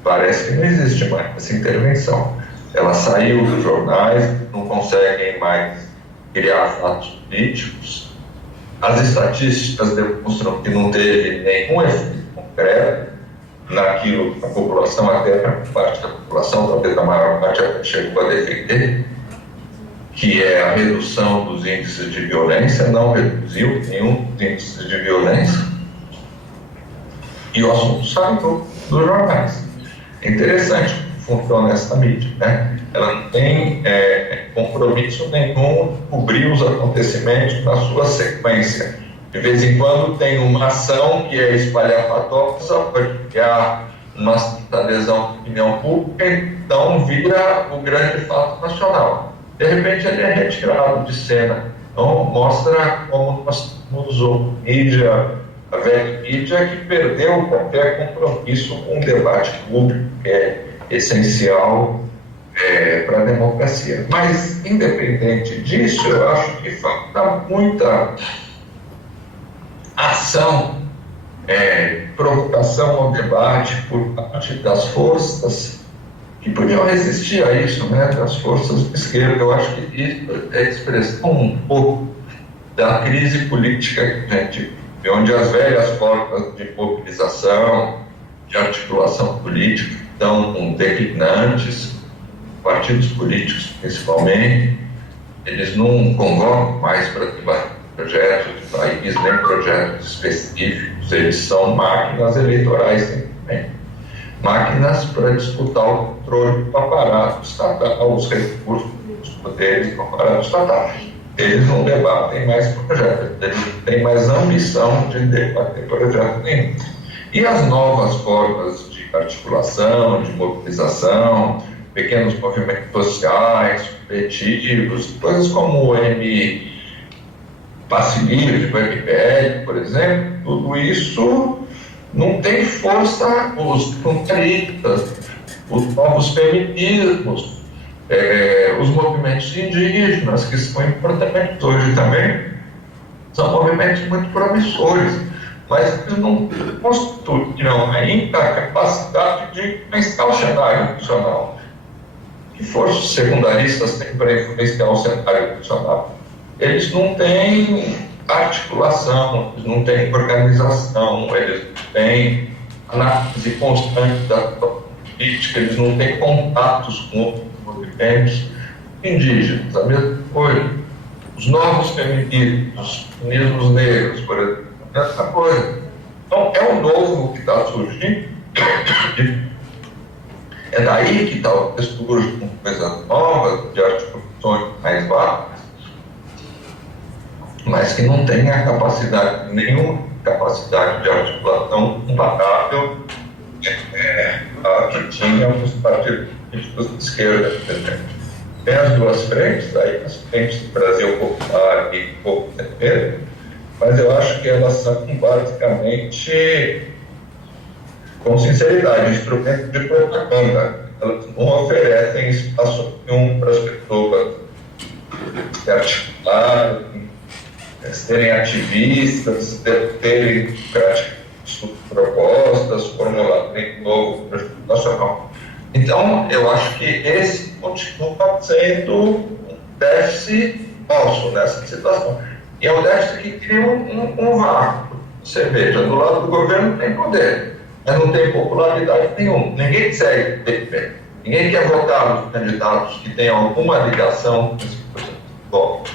parece que não existe mais essa intervenção. Ela saiu dos jornais, não conseguem mais criar fatos políticos. As estatísticas demonstram que não teve nenhum efeito concreto naquilo que a população, até parte da população, talvez a maior parte até chegou a defender, que é a redução dos índices de violência, não reduziu nenhum dos índices de violência, e o assunto saiu dos jornais. É interessante como funciona essa mídia, né? Ela não tem compromisso nenhum de cobrir os acontecimentos na sua sequência. De vez em quando tem uma ação que é espalhafatosa, pode criar uma adesão à opinião pública, então vira o grande fato nacional. De repente ele é retirado de cena. Então mostra como nós temos mídia, a velha mídia, que perdeu qualquer compromisso com o debate público, que é essencial para a democracia. Mas, independente disso, eu acho que falta muita ação, provocação ao debate por parte das forças que podiam resistir a isso, né, das forças de esquerda. Eu acho que isso é expressão um pouco da crise política que a gente vive, onde as velhas formas de mobilização, de articulação política estão declinantes, partidos políticos principalmente, eles não convocam mais para projetos de país, nem projetos específicos, eles são máquinas eleitorais simplesmente. Máquinas para disputar o controle do aparato estatal, os recursos, os poderes do aparato estatal. Eles não debatem mais projetos, eles não têm mais ambição de debater projeto nenhum. E as novas formas de articulação, de mobilização, pequenos movimentos sociais, coletivos, coisas como o Passe Livre, o MPL, por exemplo, tudo isso não tem força. Os fronteiritas, os novos feminismos, os movimentos indígenas, que são importantes hoje também, são movimentos muito promissores, mas eles não constituíram ainda a capacidade de influenciar o cenário nacional. Que forças secundaristas têm para influenciar o cenário nacional? Eles não têm articulação, eles não têm organização, eles não têm análise constante da política, eles não têm contatos com outros movimentos indígenas, a mesma coisa. Os novos feminismos, os feminismos negros, por exemplo, essa coisa. Então, é o novo que está surgindo. É daí que talvez surjam coisas novas, de articulações mais vagas, mas que não tem a capacidade, nenhuma capacidade de articulação comparável a que tinham os partidos políticos de esquerda, por exemplo. Tem as duas frentes, aí as frentes do Brasil Popular e Povo Brasileiro, mas eu acho que elas são basicamente, com sinceridade, instrumentos de propaganda. Elas não oferecem espaço nenhum para as pessoas se articularem, serem ativistas, terem propostas, formularem novo projeto nacional. Então, eu acho que esse continua sendo um déficit nosso nessa situação. E é um déficit que cria um vácuo. Você veja, do lado do governo tem poder, mas não tem popularidade nenhuma. Ninguém segue PPP. Ninguém quer votar nos candidatos que têm alguma ligação com esse voto.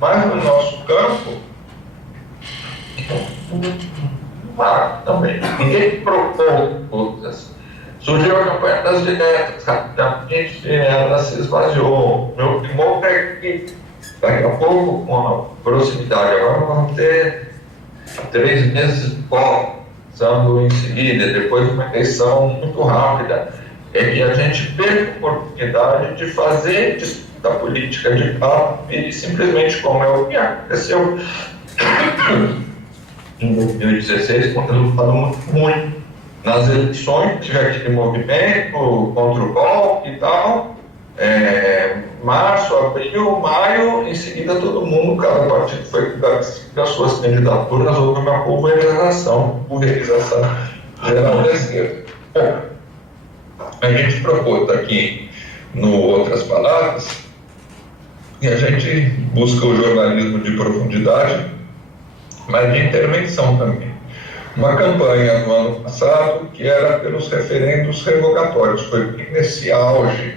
Mas no nosso campo, também. Ninguém propôs coisas. Surgiu a campanha das diretas, rapidamente ela se esvaziou. Meu temor é que daqui a pouco, com a proximidade, agora vamos ter 3 meses de começando em seguida, depois de uma eleição muito rápida, é que a gente perca a oportunidade de fazer disputa política de fato e simplesmente, como é o que aconteceu em 2016, com um resultado muito ruim. Nas eleições, tive aquele movimento contra o golpe e tal, março, abril, maio, em seguida todo mundo, cada partido foi das suas candidaturas, houve uma pulverização geral da esquerda. Bom, a gente propôs aqui, no Outras Palavras, e a gente busca o jornalismo de profundidade, mas de intervenção também. Uma campanha no ano passado que era pelos referendos revogatórios, foi nesse auge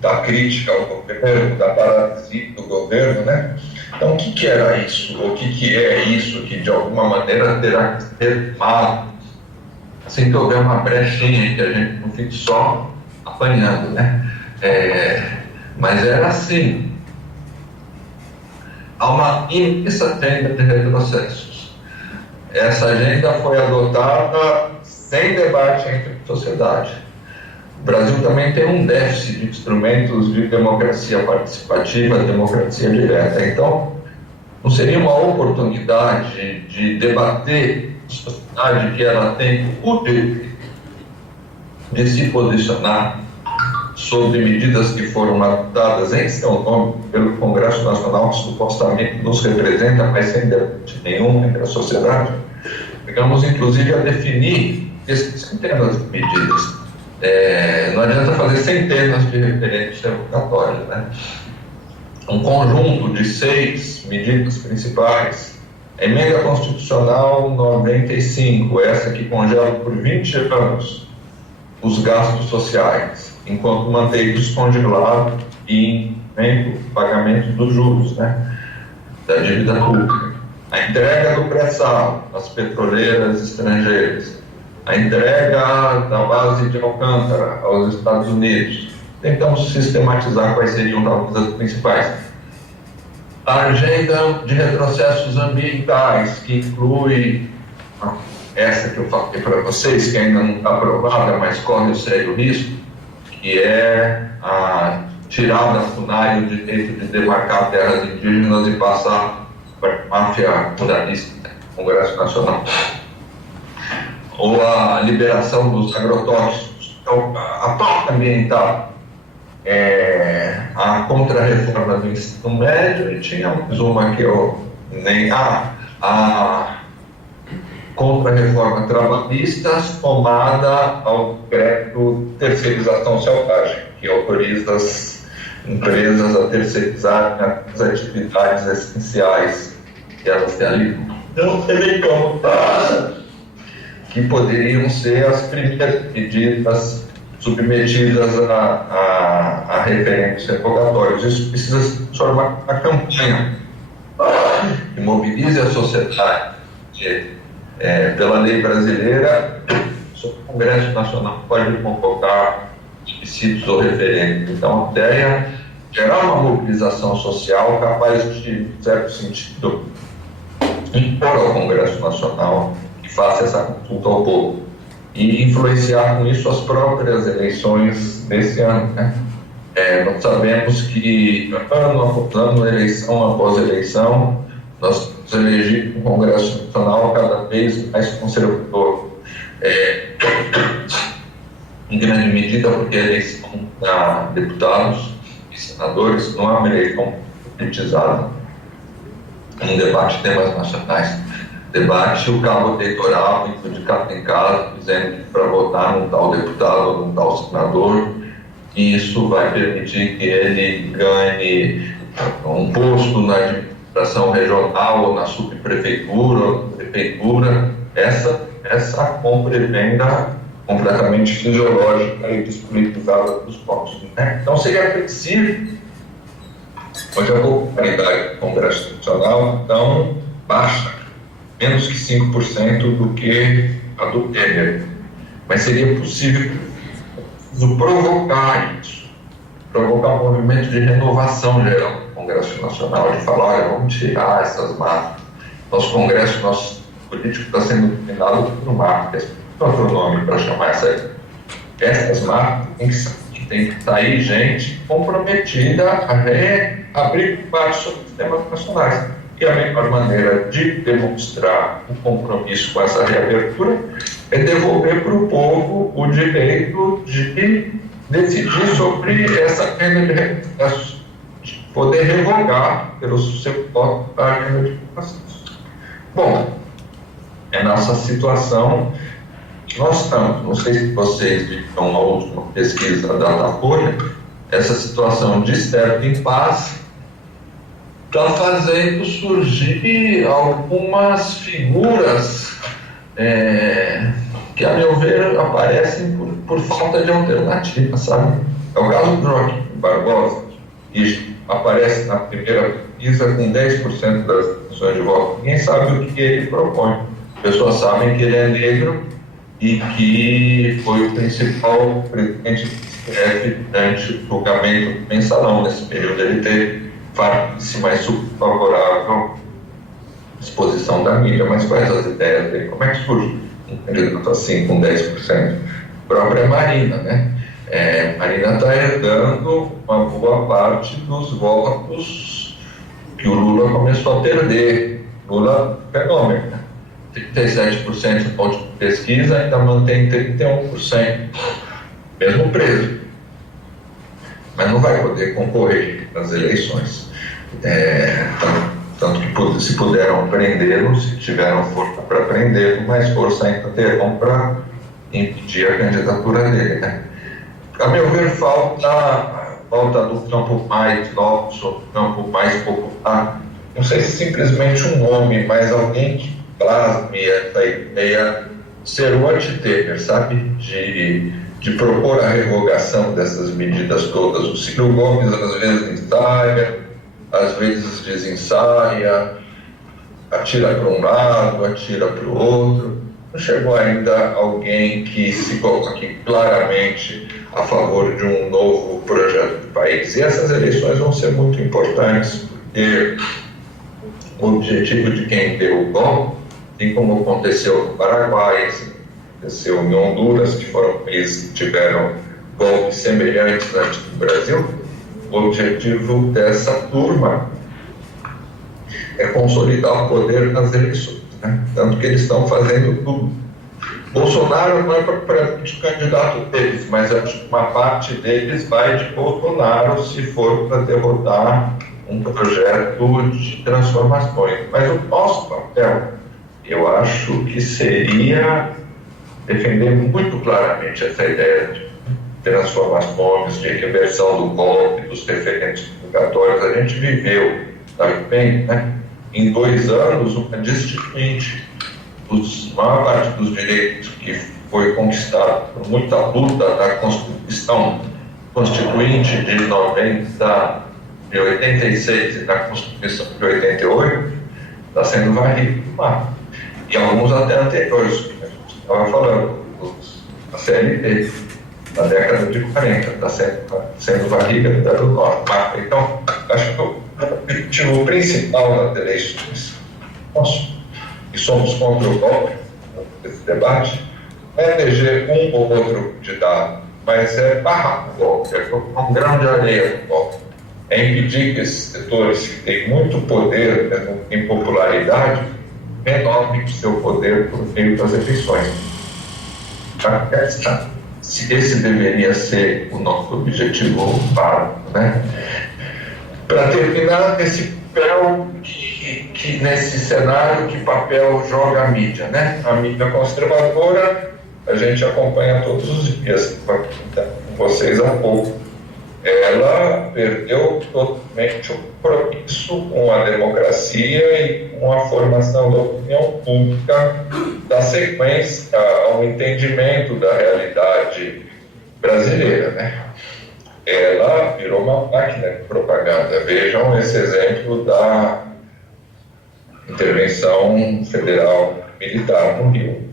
da crítica ao governo, da paralisia do governo, né? Então, o que era isso? O que é isso que, de alguma maneira, terá que ser tomado? Assim que houver uma brechinha, que a gente não fique só apanhando, né? Mas era assim. Há uma imensa agenda de retrocessos. Essa agenda foi adotada sem debate entre a sociedade. O Brasil também tem um déficit de instrumentos de democracia participativa, democracia direta. Então, não seria uma oportunidade de debater a sociedade que ela tem o direito de se posicionar sobre medidas que foram adotadas em seu nome pelo Congresso Nacional, que supostamente nos representa, mas sem debate nenhum entre a sociedade. Chegamos, inclusive, a definir essas centenas de medidas. Não adianta fazer centenas de referentes revogatórios, né? Um conjunto de 6 medidas principais. A emenda constitucional 95, essa que congela por 20 anos os gastos sociais, enquanto mantém descongelado e o pagamento dos juros, né, da dívida pública. A entrega do pré-sal às petroleiras estrangeiras, a entrega da base de Alcântara aos Estados Unidos. Tentamos sistematizar quais seriam talvez as principais. A agenda de retrocessos ambientais, que inclui essa que eu falei para vocês, que ainda não está aprovada, mas corre o sério risco, que é a tirar da FUNAI o direito de demarcar terras indígenas e passar para a máfia ruralista do Congresso Nacional. Ou a liberação dos agrotóxicos. Então, a pauta ambiental, a contra-reforma do ensino médio, e tinha mais uma que eu nem... a contra-reforma trabalhista somada ao decreto terceirização selvagem, que autoriza as empresas a terceirizarem as atividades essenciais que elas realizam. Então, eleitamos que poderiam ser as primeiras medidas submetidas a referendos revogatórios. Isso precisa se transformar na campanha que mobilize a sociedade pela lei brasileira. O Congresso Nacional pode convocar plebiscitos ou referendos. Então, a ideia é gerar uma mobilização social capaz de, em certo sentido, impor ao Congresso Nacional que faça essa consulta ao povo e influenciar com isso as próprias eleições desse ano, né? Nós sabemos que ano após ano, eleição após eleição, nós vamos eleger um Congresso Nacional cada vez mais conservador, em grande medida porque a eleição para deputados e senadores não é uma eleição politizada, um debate de temas nacionais. Debate o cabo eleitoral de casa em casa, dizendo que para votar num tal deputado ou num tal senador, e isso vai permitir que ele ganhe um posto na administração regional ou na subprefeitura ou na prefeitura. Essa compra e venda completamente fisiológica e despolitizada dos postos, né? Então seria flexível. Hoje a popularidade do Congresso Nacional então baixa, menos que 5% do que a do Temer. Mas seria possível provocar isso, provocar um movimento de renovação geral do Congresso Nacional, de falar, olha, vamos tirar essas marcas. Nosso Congresso, nosso político está sendo dominado por marcas. Outro nome para chamar essas marcas, tem que sair gente comprometida a reabrir debate sobre os temas nacionais. E a melhor maneira de demonstrar o compromisso com essa reabertura é devolver para o povo o direito de decidir sobre essa agenda de recursos, de poder revogar pelo seu voto a agenda de recursos. Bom, é nossa situação que nós estamos. Não sei se vocês viram a última pesquisa da Datafolha, essa situação de certo impasse está fazendo surgir algumas figuras que, a meu ver, aparecem por falta de alternativa, sabe? É o caso do Joaquim Barbosa, que aparece na primeira pesquisa com 10% das intenções de voto. Ninguém sabe o que ele propõe. As pessoas sabem que ele é negro e que foi o principal presidente do STF durante o julgamento do mensalão. Nesse período ele teve fartíssima e super favorável à exposição da mídia. Mas quais as ideias dele? Como é que surge um candidato assim com 10%? A própria Marina, né? Marina está herdando uma boa parte dos votos que o Lula começou a perder. Lula, fenômeno, né? 37% de ponto de pesquisa, ainda mantém 31%, mesmo preso. Mas não vai poder concorrer nas eleições. Tanto que se puderam prendê-lo, se tiveram força para prendê-lo, mais força ainda terão para impedir a candidatura dele, né? A meu ver, falta do campo mais nosso, do campo mais popular. Não sei se simplesmente um nome, mas alguém que plasme essa ideia, ser o anti-Temer, sabe? De propor a revogação dessas medidas todas. O Ciro Gomes às vezes ensaia, às vezes desensaia, atira para um lado, atira para o outro. Não chegou ainda alguém que se coloque claramente a favor de um novo projeto de país. E essas eleições vão ser muito importantes, porque o objetivo de quem deu o golpe, assim como aconteceu no Paraguai, assim, aconteceu em Honduras, que foram países que tiveram golpes semelhantes antes do Brasil, o objetivo dessa turma é consolidar o poder nas eleições, né? Tanto que eles estão fazendo tudo. Bolsonaro não é propriamente o candidato deles, mas acho que uma parte deles vai de Bolsonaro se for para derrotar um projeto de transformações. Mas o nosso papel, eu acho que seria defender muito claramente essa ideia de transformações, de reversão do golpe, dos referentes obrigatórios. A gente viveu, sabe bem, né? Em 2 anos, uma destituinte. A maior parte dos direitos que foi conquistado por muita luta da Constituição Constituinte de 86 e da Constituição de 88 está sendo varrido do mar. E alguns até anteriores, que a gente estava falando, a CLT, da década de 40, está sendo varrida do norte. Então, acho que o objetivo principal das eleições, nós que somos contra o golpe, desse debate, não é eleger um ou outro candidato, mas é barrar o golpe, é colocar um grão de areia no golpe. É impedir que esses setores que têm muito poder, né, em popularidade, renovem o seu poder por meio das eleições. Esse deveria ser o nosso objetivo básico, né? Para terminar, nesse papel nesse cenário, que papel joga a mídia, né? A mídia conservadora, a gente acompanha todos os dias, com vocês há pouco. Ela perdeu totalmente o compromisso com a democracia e com a formação da opinião pública, da sequência ao entendimento da realidade brasileira, né? Ela virou uma máquina de propaganda. Vejam esse exemplo da intervenção federal militar no Rio.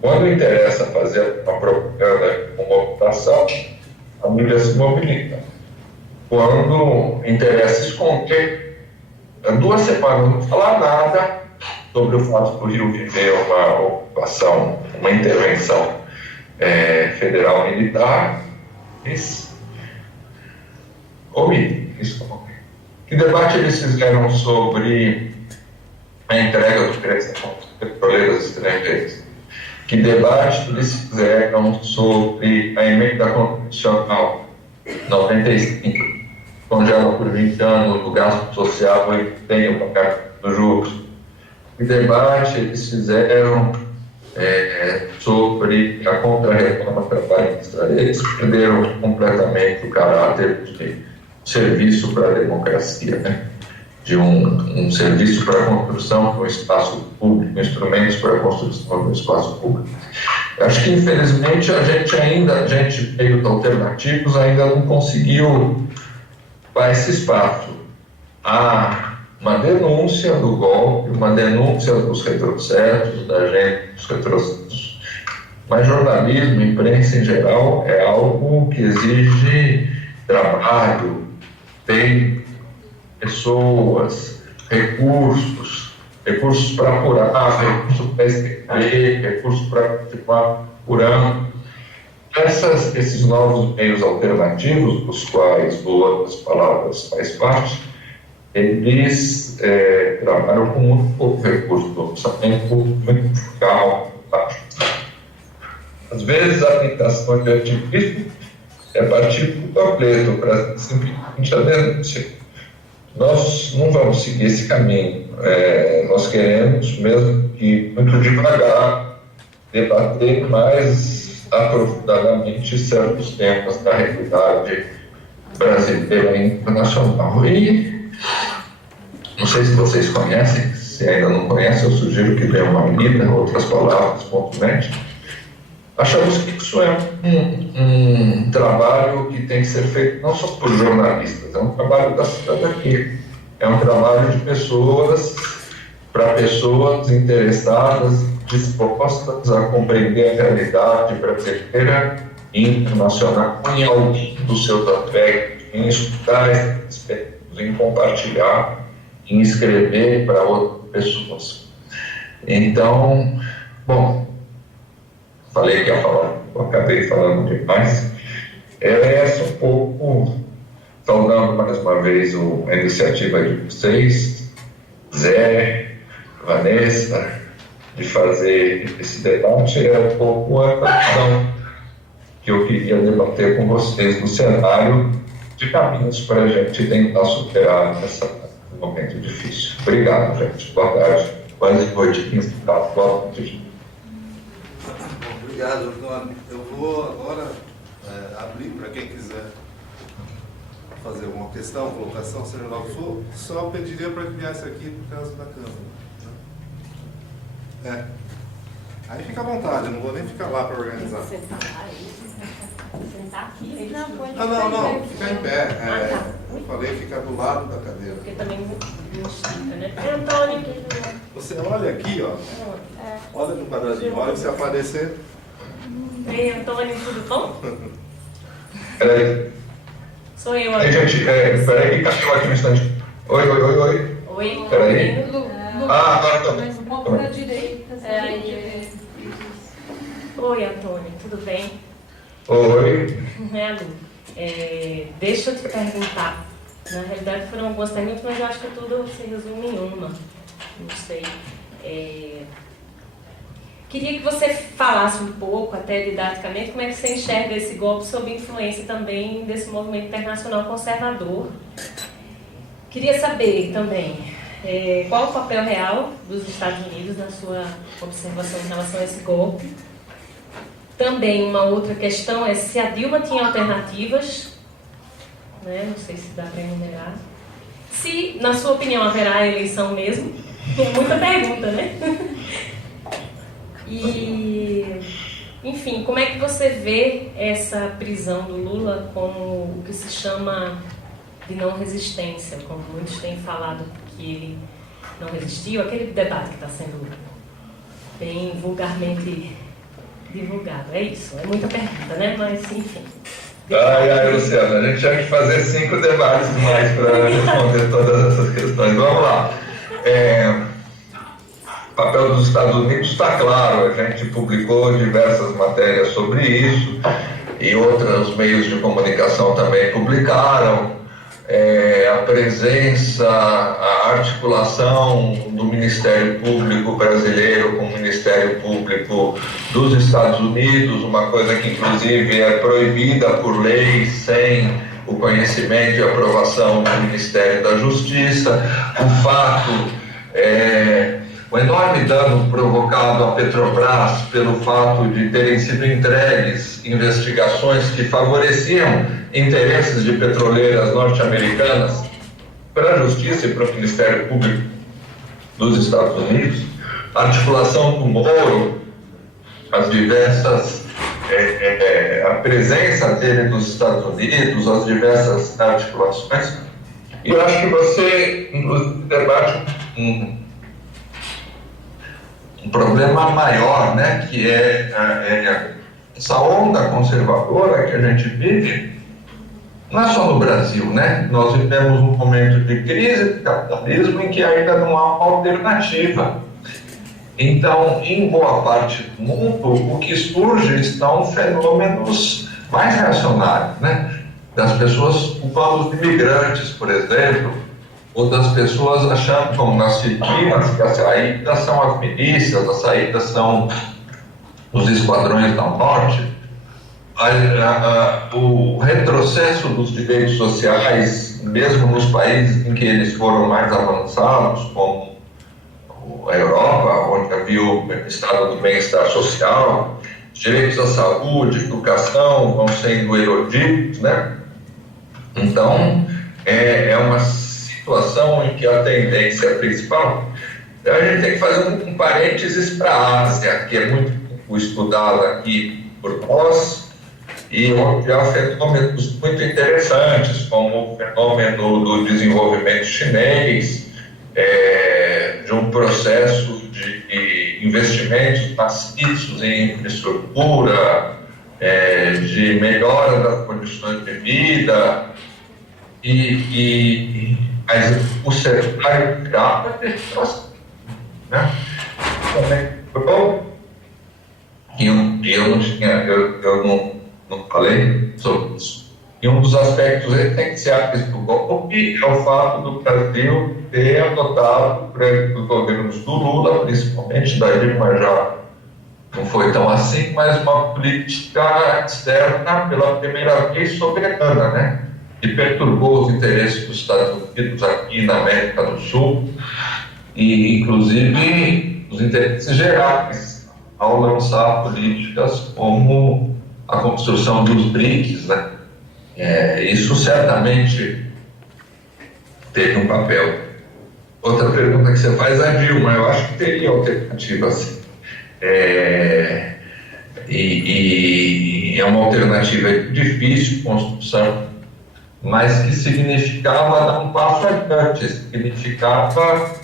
Quando interessa fazer uma propaganda com uma ocupação, a mídia se mobiliza. Quando interessa esconder, há 2 semanas não falar nada sobre o fato do Rio viver uma ocupação, uma intervenção federal militar, que debate eles fizeram sobre a entrega dos petroleiros estrangeiros? Que debate eles fizeram sobre a emenda constitucional 95, congela por 20 anos o gasto social e tem o pagamento dos juros? Que debate eles fizeram sobre a contra-reforma trabalhista? Eles perderam completamente o caráter de serviço para a democracia, né? De um serviço para a construção do espaço público, instrumentos para a construção do espaço público. Acho que, infelizmente, a gente meio alternativos, ainda não conseguiu para esse espaço. Há uma denúncia do golpe, uma denúncia dos retrocessos, da gente dos retrocessos. Mas jornalismo, imprensa em geral, é algo que exige trabalho, tempo, pessoas, recursos para apurar, recursos para escrever, recursos para continuar apurando. Esses novos meios alternativos, dos quais Outras Palavras faz parte, eles trabalham com muito pouco recurso, do orçamento muito calmo, baixo. Às vezes a tentação de ativismo é partir para o panfleto, para simplesmente a denúncia. Nós não vamos seguir esse caminho. Nós queremos, mesmo que muito devagar, debater mais aprofundadamente certos temas da realidade brasileira e internacional. E não sei se vocês conhecem, se ainda não conhecem, eu sugiro que dêem uma lida, outras palavras.net. Achamos que isso é um trabalho que tem que ser feito não só por jornalistas, é um trabalho da cidadania, é um trabalho de pessoas, para pessoas interessadas, dispostas a compreender a realidade brasileira e internacional em algum dos seus aspectos, em estudar esses aspectos, em compartilhar, em escrever para outras pessoas. Então, bom, falei que ia falar, acabei falando demais. É essa um pouco, saudando mais uma vez a iniciativa de vocês, Zé, Vanessa, de fazer esse debate, é um pouco a questão que eu queria debater com vocês no cenário de caminhos para a gente tentar superar esse momento difícil. Obrigado, gente. Boa tarde. Quase noite, 15 da boa noite. Obrigado, Antônio. Eu vou agora abrir para quem quiser fazer alguma questão, colocação, seja lá o que for. Só pediria para que viesse aqui por causa da câmera. Aí fica à vontade, eu não vou nem ficar lá para organizar. Sentar aqui? Não, ficar em pé. Eu falei ficar do lado da cadeira. Porque também não estica, né? É Antônio que... Você olha aqui, ó. Olha no quadradinho, olha se aparecer. Ei, Antônio, tudo bom? Peraí. Sou eu, Ei, Antônio. gente, peraí que cachorro aqui no instante. Oi. Oi. Peraí. Agora tô. Mais um pouco para a direita. Oi, Antônio, tudo bem? Oi. Lu, deixa eu te perguntar. Na realidade foram algumas perguntas, mas eu acho que tudo se resume em uma. Não sei. Queria que você falasse um pouco, até didaticamente, como é que você enxerga esse golpe sob influência também desse movimento internacional conservador. Queria saber também qual o papel real dos Estados Unidos na sua observação em relação a esse golpe. Também uma outra questão é se a Dilma tinha alternativas, né? Não sei se dá para enumerar. Se, na sua opinião, haverá eleição mesmo. É muita pergunta, né? E, enfim, como é que você vê essa prisão do Lula como o que se chama de não resistência, como muitos têm falado que ele não resistiu, aquele debate que está sendo bem vulgarmente divulgado. É isso, é muita pergunta, né? Mas, enfim. Ai, Luciana, a gente tinha que fazer 5 debates mais para responder todas essas questões. Vamos lá. O papel dos Estados Unidos está claro, a gente publicou diversas matérias sobre isso e outros meios de comunicação também publicaram. A presença, a articulação do Ministério Público brasileiro com o Ministério Público dos Estados Unidos, uma coisa que inclusive é proibida por lei sem o conhecimento e aprovação do Ministério da Justiça. O fato o enorme dano provocado à Petrobras pelo fato de terem sido entregues investigações que favoreciam interesses de petroleiras norte-americanas para a Justiça e para o Ministério Público dos Estados Unidos, a articulação com o Moro, as diversas, a presença dele nos Estados Unidos, as diversas articulações. E eu acho que você, inclusive, debate um problema maior, né, que é essa onda conservadora que a gente vive, não é só no Brasil, né? Nós vivemos um momento de crise de capitalismo em que ainda não há uma alternativa. Então, em boa parte do mundo, o que surge são fenômenos mais reacionários, né? Das pessoas culpando os imigrantes, por exemplo, ou das pessoas achando, como nas Filipinas, que as saídas são as milícias, as saídas são os esquadrões da morte. O retrocesso dos direitos sociais, mesmo nos países em que eles foram mais avançados, como a Europa, onde havia o estado do bem-estar social, direitos à saúde, educação vão sendo erodidos, né? Então, é uma situação em que a tendência principal, a gente tem que fazer um parênteses para a Ásia, que é muito estudada aqui por nós, e onde há fenômenos muito interessantes, como o fenômeno do desenvolvimento chinês, de um processo de investimentos maciços em infraestrutura, de melhora das condições de vida, mas o cenário grave, né? Eu não falei sobre isso. E um dos aspectos essenciais do golpe é o fato do Brasil ter adotado, os governos do Lula, principalmente da Dilma já não foi tão assim, mas uma política externa pela primeira vez soberana, né? Que perturbou os interesses dos Estados Unidos aqui na América do Sul e, inclusive, os interesses gerais ao lançar políticas como a construção dos BRICS, né? Isso certamente teve um papel. Outra pergunta que você faz é a Dilma. Eu acho que teria alternativa, sim. E é uma alternativa difícil de construção, mas que significava dar um passo adiante, significava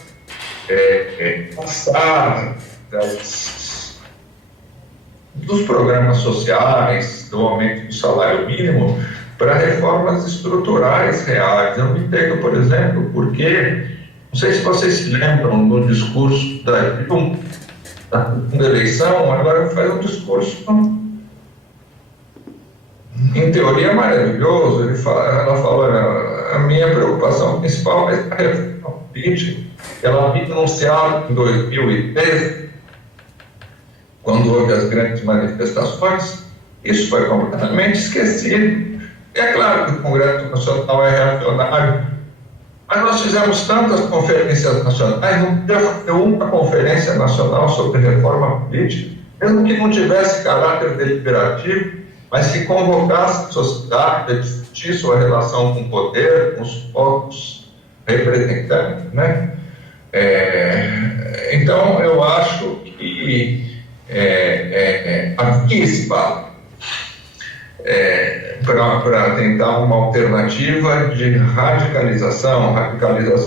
passar dos programas sociais, do aumento do salário mínimo, para reformas estruturais reais. Eu não entendo, por exemplo, porque, não sei se vocês se lembram do discurso da Dilma, na segunda eleição, agora faz um discurso, em teoria, maravilhoso. Ela fala, a minha preocupação principal é a reforma política. Ela havia anunciado em 2013, quando houve as grandes manifestações, isso foi completamente esquecido. É claro que o Congresso Nacional é reacionário, mas nós fizemos tantas conferências nacionais, não podia fazer uma conferência nacional sobre reforma política, mesmo que não tivesse caráter deliberativo, mas que convocasse a sociedade a discutir sua relação com o poder, com os povos representantes, né? Então, eu acho que havia espaço para tentar uma alternativa de radicalização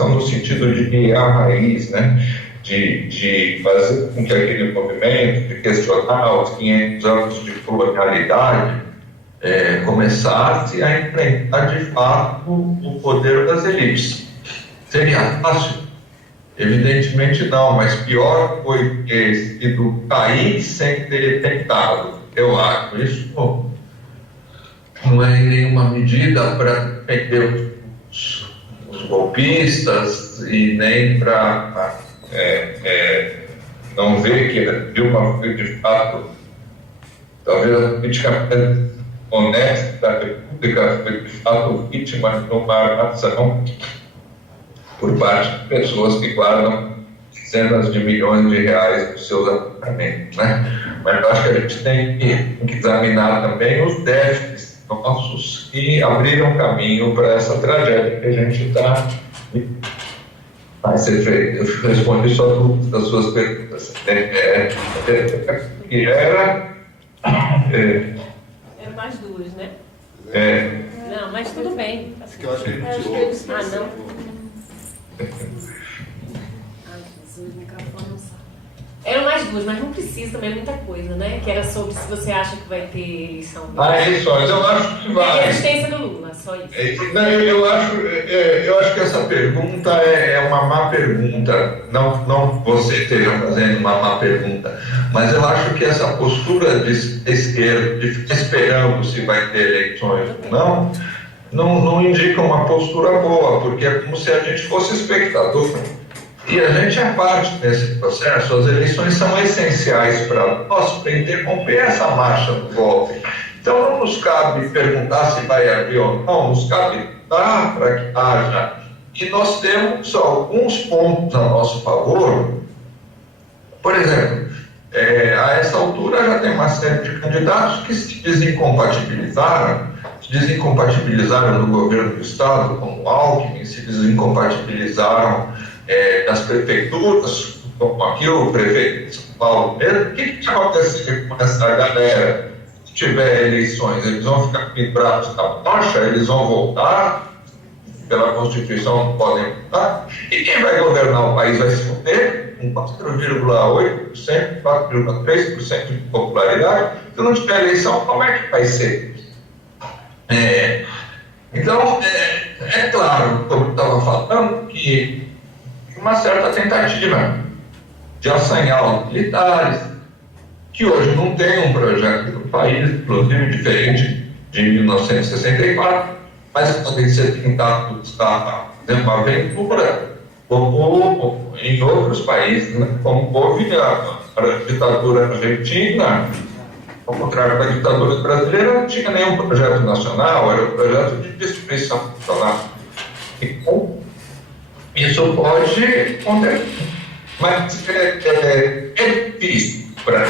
no sentido de ir à raiz, né? De fazer com que aquele movimento, de questionar os 500 anos de colonialidade, começasse a enfrentar de fato o poder das elites. Seria fácil? Evidentemente não, mas pior foi ter sido cair sem ter tentado. Eu acho isso não é nenhuma medida para defender os golpistas e nem para não ver que Dilma foi de fato, talvez a política honesta da República foi de fato vítima de uma armação por parte de pessoas que guardam dezenas de milhões de reais nos seus apartamentos, né? Mas eu acho que a gente tem que examinar também os déficits nossos que abriram caminho para essa tragédia que a gente está. Vai ser feito. Eu respondi só duas das suas perguntas. Que era. Eram mais duas, né? É. Não, mas tudo bem. Que eu acho que ele tirou. Ah, não. Eram mais duas, mas não precisa também muita coisa, né? Que era sobre se você acha que vai ter eleição. Eleições, eu acho que E a vai. resistência do Lula, só isso. Não, eu acho que essa pergunta é uma má pergunta. Não você esteja fazendo uma má pergunta, mas eu acho que essa postura de esquerda, de ficar esperando se vai ter eleições ou não indica uma postura boa, porque é como se a gente fosse espectador. E a gente é parte desse processo. As eleições são essenciais para nós, para interromper essa marcha do golpe. Então não nos cabe perguntar se vai haver ou não, nos cabe dar para que haja. E nós temos alguns pontos a nosso favor. Por exemplo, a essa altura já tem uma série de candidatos que se desincompatibilizaram do governo do Estado, como Alckmin, se desincompatibilizaram das prefeituras, como aqui o prefeito de São Paulo mesmo. O que acontece com essa galera que tiver eleições? Eles vão ficar pendurados na marcha, eles vão voltar, pela Constituição não podem votar, e quem vai governar o país vai se fuder com 4,8%, 4,3% de popularidade. Se não tiver eleição, como é que vai ser? Então, é claro, como eu estava falando, que uma certa tentativa de assanhar os militares, que hoje não tem um projeto no país, inclusive diferente de 1964, mas podem ser tentados estar fazendo uma aventura, como em outros países, né? Como houve a ditadura argentina. Ao contrário da ditadura brasileira, não tinha nenhum projeto nacional, era um projeto de destruição nacional. Então, isso pode acontecer, mas é difícil para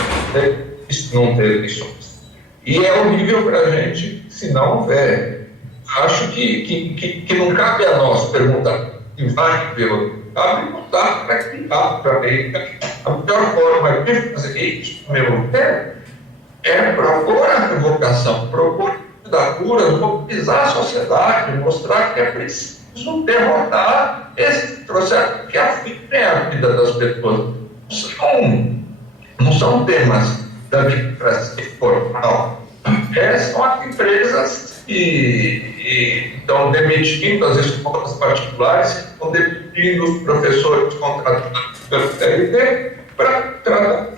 não ter eleições. E é horrível para a gente se não houver. Acho que não cabe a nós perguntar se vai haver ou não. Cabe perguntar para quem dá para ver. A melhor forma de fazer isso, no meu ver, é propor a revocação, propor a candidatura, mobilizar a sociedade, mostrar que é preciso derrotar esse processo que afeta a vida das pessoas. Não são temas da democracia formal, são as empresas que estão demitindo as escolas particulares, que estão demitindo os professores contratados pelo TRT para tratar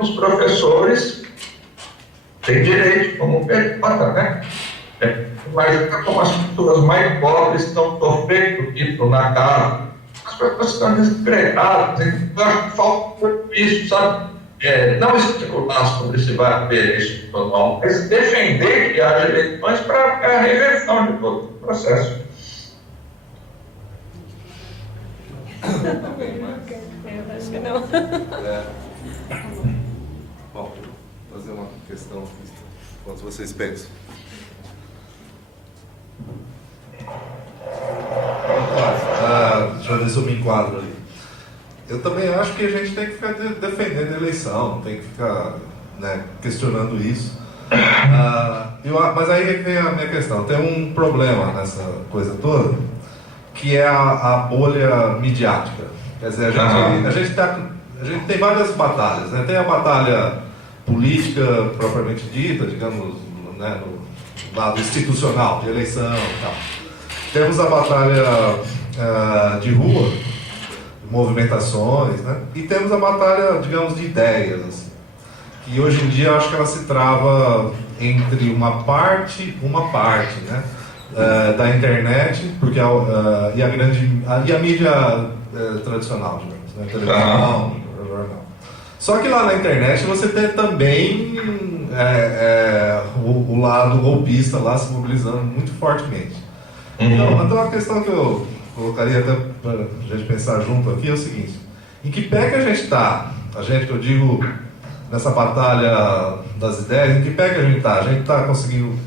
os professores tem direito, como pergunta, né? Mas como as pessoas mais pobres estão sofrendo isso na casa, as pessoas estão desempregadas, então falta isso, sabe? Não especular sobre se vai haver isso ou não, mas defender que haja eleições para a reversão de todo o processo. Acho que não. Bom, vou fazer uma questão enquanto vocês pensam. Deixa eu ver se eu me enquadro ali. Eu também acho que a gente tem que ficar defendendo a eleição, não tem que ficar, né, questionando isso. Mas aí vem a minha questão. Tem um problema nessa coisa toda, que é a bolha midiática. Quer dizer, a gente tem várias batalhas, né? Tem a batalha política propriamente dita, digamos, né, no lado institucional, de eleição e tal. Temos a batalha de rua, movimentações, né? E temos a batalha, digamos, de ideias, assim, que hoje em dia eu acho que ela se trava entre uma parte, né? Da internet, porque e a mídia tradicional, digamos, né? Televisão, jornal. Só que lá na internet você tem também o lado golpista lá se mobilizando muito fortemente. Então a questão que eu colocaria até para a gente pensar junto aqui é o seguinte: em que pé que a gente está? A gente, que eu digo, nessa batalha das ideias, em que pé que a gente está? A gente está conseguindo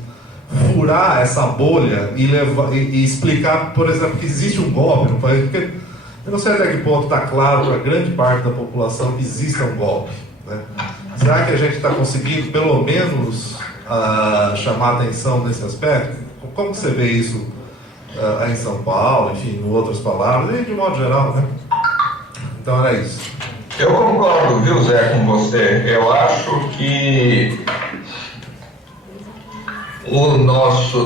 furar essa bolha e explicar, por exemplo, que existe um golpe no país? Porque eu não sei até que ponto está claro para grande parte da população que existe um golpe, né? Será que a gente está conseguindo, pelo menos, chamar atenção nesse aspecto? Como você vê isso aí em São Paulo, enfim, em outras palavras, e de modo geral, né? Então era isso. Eu concordo, viu, Zé, com você. Eu acho que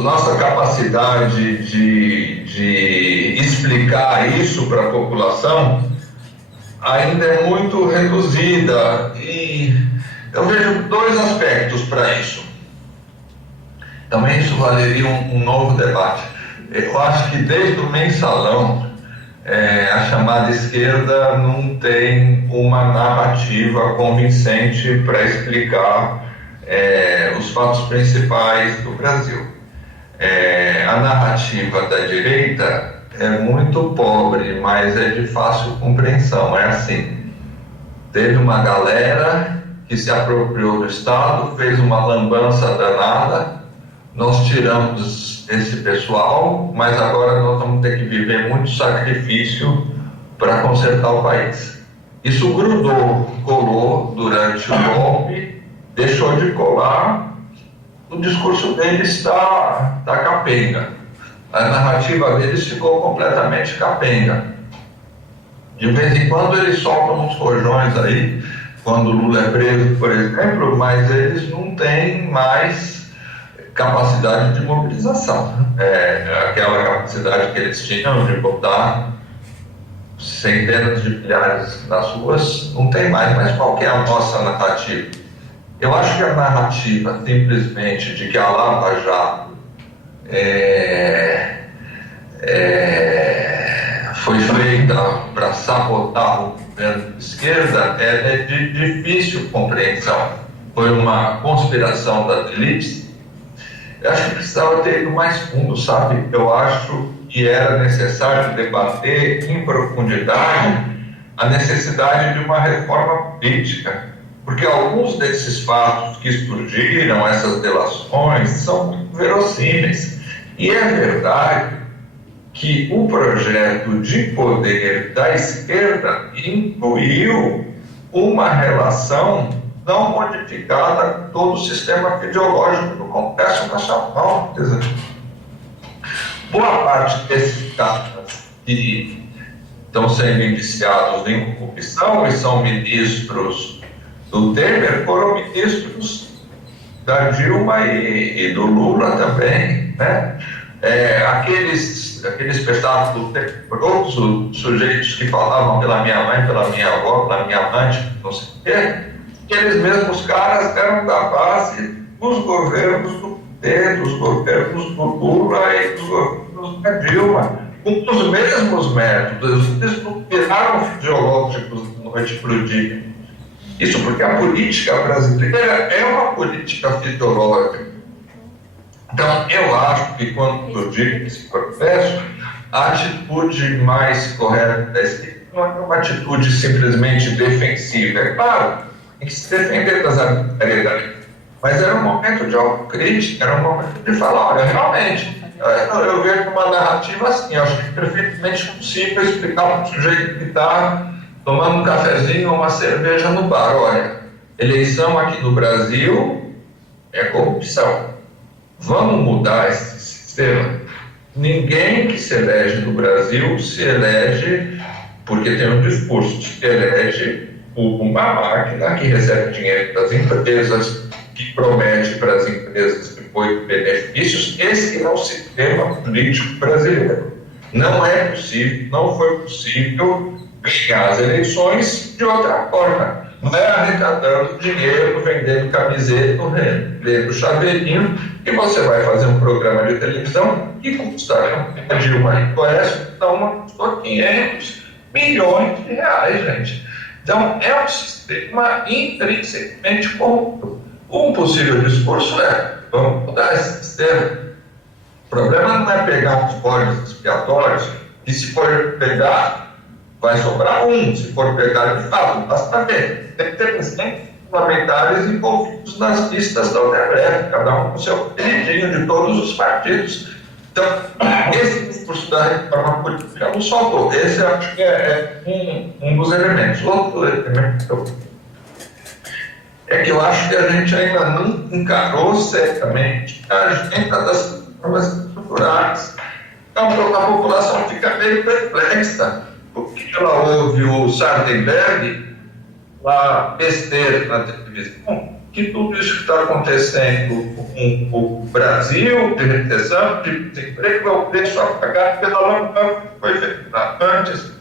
nossa capacidade de explicar isso para a população ainda é muito reduzida, e eu vejo dois aspectos para isso. Também isso valeria um novo debate. Eu acho que desde o mensalão a chamada esquerda não tem uma narrativa convincente para explicar os fatos principais do Brasil. A narrativa da direita é muito pobre, mas é de fácil compreensão. É assim: teve uma galera que que se apropriou do Estado, fez uma lambança danada, nós tiramos esse pessoal, mas agora nós vamos ter que viver muito sacrifício para consertar o país. Isso grudou, colou durante o golpe, deixou de colar, o discurso deles está capenga. A narrativa deles ficou completamente capenga. De vez em quando eles soltam uns rojões aí, quando o Lula é preso, por exemplo, mas eles não têm mais capacidade de mobilização. Aquela capacidade que eles tinham de botar centenas de milhares nas ruas, não tem mais. Mas qual que é a nossa narrativa? Eu acho que a narrativa simplesmente de que a Lava Jato foi feita para sabotar o governo de esquerda é de difícil compreensão. Foi uma conspiração das elites. Eu acho que precisava ter ido mais fundo, sabe? Eu acho que era necessário debater em profundidade a necessidade de uma reforma política, porque alguns desses fatos que surgiram, essas delações, são muito verossímeis. E é verdade que o projeto de poder da esquerda incluiu uma relação não modificada com todo o sistema ideológico do Congresso Nacional. Quer dizer, boa parte desses caras que estão sendo indiciados em corrupção e são ministros do Temer foram ministros da Dilma e do Lula também, né? Aqueles espetáculos tenebrosos, sujeitos que falavam pela minha mãe, pela minha avó, pela minha amante, não sei o quê, aqueles mesmos caras eram da base dos governos do PT, dos governos do Lula e dos governos da Dilma, com os mesmos métodos. Eles não viraram fisiológicos da noite para o dia. Isso porque a política brasileira é uma política fisiológica. Então, eu acho que quando eu digo esse processo, a atitude mais correta da esquerda não é uma atitude simplesmente defensiva. É claro, tem que se defender das arbitrariedades, mas era um momento de autocrítica, era um momento de falar, olha, realmente, eu vejo uma narrativa assim, eu acho que é perfeitamente possível explicar para um sujeito que está tomando um cafezinho ou uma cerveja no bar, olha, eleição aqui no Brasil é corrupção. Vamos mudar esse sistema. Ninguém que se elege no Brasil se elege porque tem um discurso, se elege uma máquina que recebe dinheiro das empresas, que promete para as empresas depois benefícios. Esse é o sistema político brasileiro. Não é possível, não foi possível ganhar as eleições de outra forma. Não é arrecadando dinheiro, vendendo camiseta, vendendo chaveirinho, e você vai fazer um programa de televisão que custa, a Dilma e o Aécio, então custou 500 milhões de reais, gente. Então, é um sistema intrinsecamente corrupto. Um possível discurso é, vamos mudar esse sistema. O problema não é pegar os bodes expiatórios, e se for pegar, vai sobrar um, se for pegar de fato, basta ver. Tem que ter presidentes parlamentares envolvidos nas listas da Odebrecht, cada um com seu queridinho de todos os partidos. Então, esse discurso da reforma política não soltou. Esse acho que é um dos elementos. Outro elemento é que eu acho que a gente ainda não encarou certamente a agenda das reformas estruturais. Então, a população fica meio perplexa, porque ela ouve o Sardenberg lá besteira na televisão, que tudo isso que está acontecendo com o Brasil, de recessão, de desemprego, é o preço a pagar pela lambança que foi feita antes.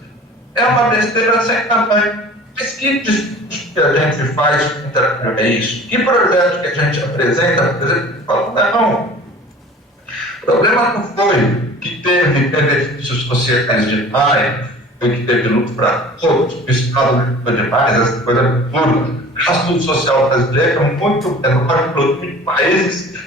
É uma besteira sem tamanho. Mas que discurso que a gente faz contra isso? Que projeto que a gente apresenta? Fala, não. O problema não foi que teve benefícios sociais demais, foi que teve lucro para todos, o Estado lucrou demais, essa coisa absurda. O gasto social brasileiro é muito menor que em países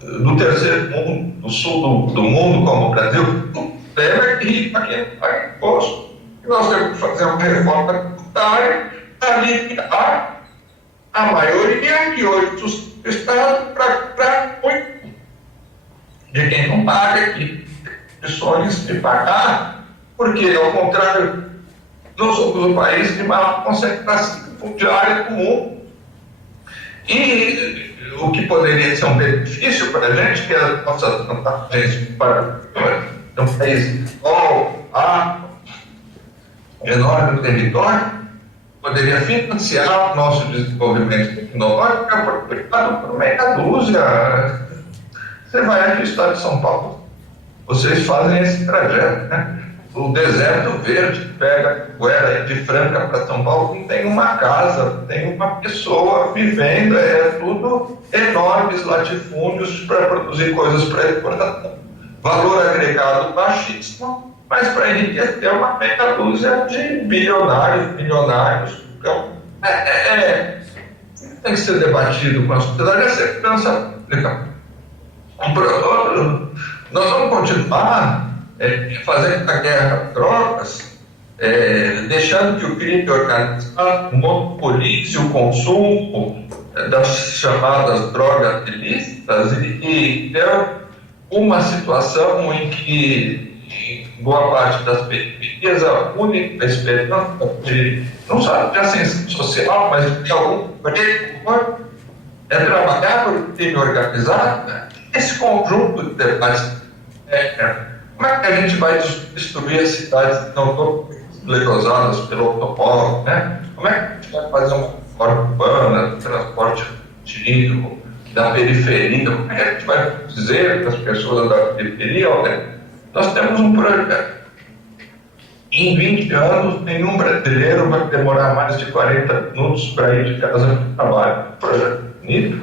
do terceiro mundo, do sul do mundo, como o Brasil. O problema é que rico aqui não paga imposto. E nós temos que fazer uma reforma tributária para aliviar a maioria que hoje sustenta o Estado para muito de quem não paga, que tem condições de pagar, porque, ao contrário, nós somos um país de maior concentração fundiária comum. E o que poderia ser um benefício para a gente, que é a nossa vantagens para um país enorme território, poderia financiar o nosso desenvolvimento tecnológico aproveitado por meia dúzia. Você vai aqui no estado de São Paulo, vocês fazem esse trajeto, né? O deserto verde pega Guera de Franca para São Paulo, não tem uma casa, tem uma pessoa vivendo, é tudo enormes latifúndios para produzir coisas para exportação. Valor agregado baixíssimo, mas para enriquecer uma meia dúzia de bilionários, milionários. Então, tem que ser debatido com a sociedade a segurança pública. Nós vamos continuar fazendo a guerra trocas, deixando que o crime organizado monopolize o consumo das chamadas drogas ilícitas e ter uma situação em que, em boa parte das periferias, a única esperança não só de ascensão social, mas de algum preço é trabalhar para o crime organizado. Esse conjunto de debates, como é que a gente vai destruir as cidades que não estão esclerosadas pelo automóvel, né? Como é que a gente vai fazer uma reforma urbana, transporte contínuo, da periferia? Como é que a gente vai dizer para as pessoas da periferia, olha, nós temos um projeto. Em 20 anos, nenhum brasileiro vai demorar mais de 40 minutos para ir de casa para o trabalho. Projeto bonito.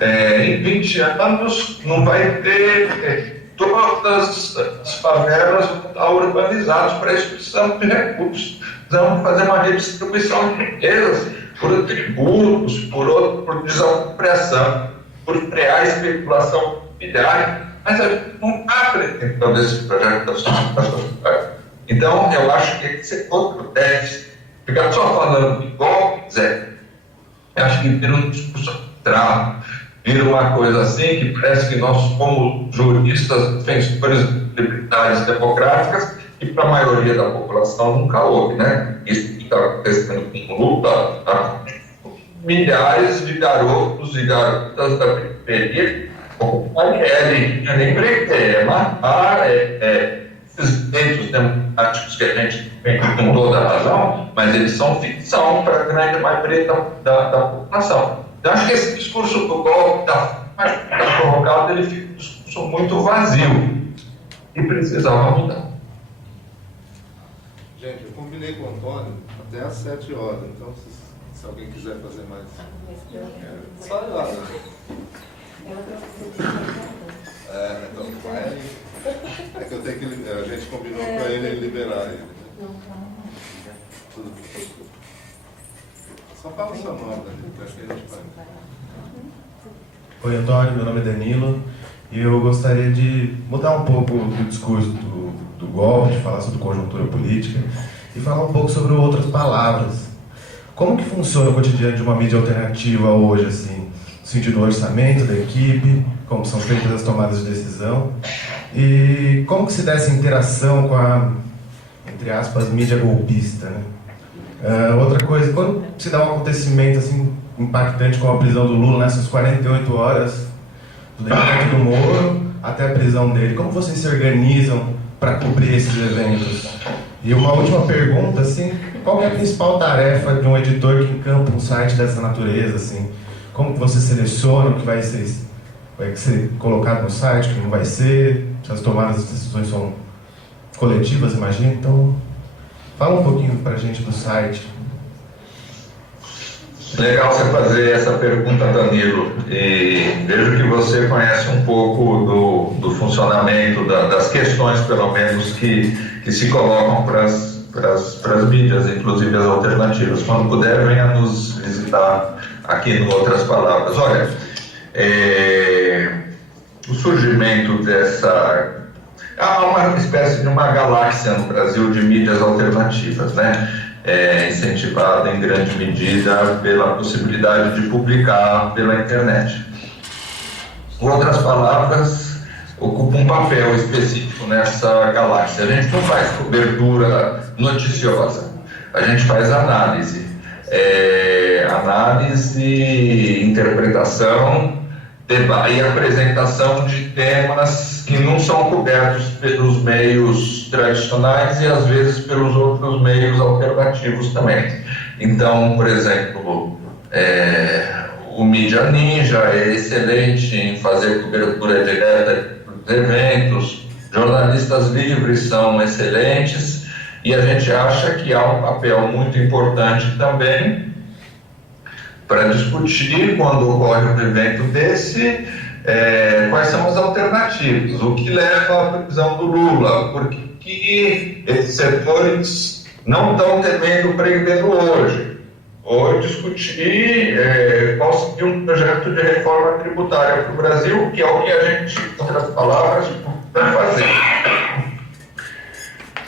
Em 20 anos, não vai ter todas as favelas urbanizadas. Para isso precisamos de recursos. Precisamos fazer uma redistribuição de riquezas por tributos, por desapropriação, por criar especulação imobiliária. Mas a gente não está apresentando esse projeto da sociedade. Então, eu acho que tem que ser outro déficit. Ficar só falando de golpes, eu acho que vira um discurso arbitrário, vira uma coisa assim que parece que nós somos juristas defensores de liberdades democráticas e para a maioria da população nunca houve, né? Isso que está acontecendo com o Lula, tá? Milhares de garotos e garotas da periferia, como a Marielle, que nem pretende matar, esses direitos democráticos que a gente tem com toda a razão, mas eles são ficção para a grande maioria da população. Então, acho que esse discurso do golpe está provocado, ele fica um discurso muito vazio e precisava mudar. Gente, eu combinei com o Antônio até às 7 horas, então se alguém quiser fazer mais... Só ir lá, né? Então vai. É que eu tenho que... A gente combinou para ele liberar ele. Tudo. Só fala o seu nome, acho que a gente vai. Oi, Antônio, meu nome é Danilo e eu gostaria de mudar um pouco o discurso do golpe, de falar sobre conjuntura política e falar um pouco sobre outras palavras. Como que funciona o cotidiano de uma mídia alternativa hoje, assim, no sentido do orçamento da equipe, como são feitas as tomadas de decisão e como que se dá essa interação com a, entre aspas, mídia golpista, né? Outra coisa, quando se dá um acontecimento assim impactante como a prisão do Lula nessas 48 horas, do depoimento do Moro até a prisão dele, como vocês se organizam para cobrir esses eventos? E uma última pergunta, assim, qual é a principal tarefa de um editor que encampa um site dessa natureza, assim? Como que você seleciona o que vai ser colocado no site, o que não vai ser? Se as tomadas de decisões são coletivas, imagino. Então, fala um pouquinho para a gente do site. Legal você fazer essa pergunta, Danilo. E vejo que você conhece um pouco do funcionamento, das questões, pelo menos, que se colocam para as mídias, inclusive as alternativas. Quando puder, venha nos visitar aqui no Outras Palavras. Olha, o surgimento dessa... Há uma espécie de uma galáxia no Brasil de mídias alternativas, né? incentivada em grande medida pela possibilidade de publicar pela internet. Outras palavras ocupam um papel específico nessa galáxia. A gente não faz cobertura noticiosa, a gente faz análise. Análise, interpretação e apresentação de temas que não são cobertos pelos meios tradicionais e às vezes pelos outros meios alternativos também. Então, por exemplo, o Mídia Ninja é excelente em fazer cobertura direta dos eventos, jornalistas livres são excelentes, e a gente acha que há um papel muito importante também para discutir, quando ocorre um evento desse, quais são as alternativas, o que leva à prisão do Lula, porque esses setores não estão temendo prendê-lo hoje, ou discutir qual seria um projeto de reforma tributária para o Brasil, que é o que a gente, em outras palavras, vai fazer.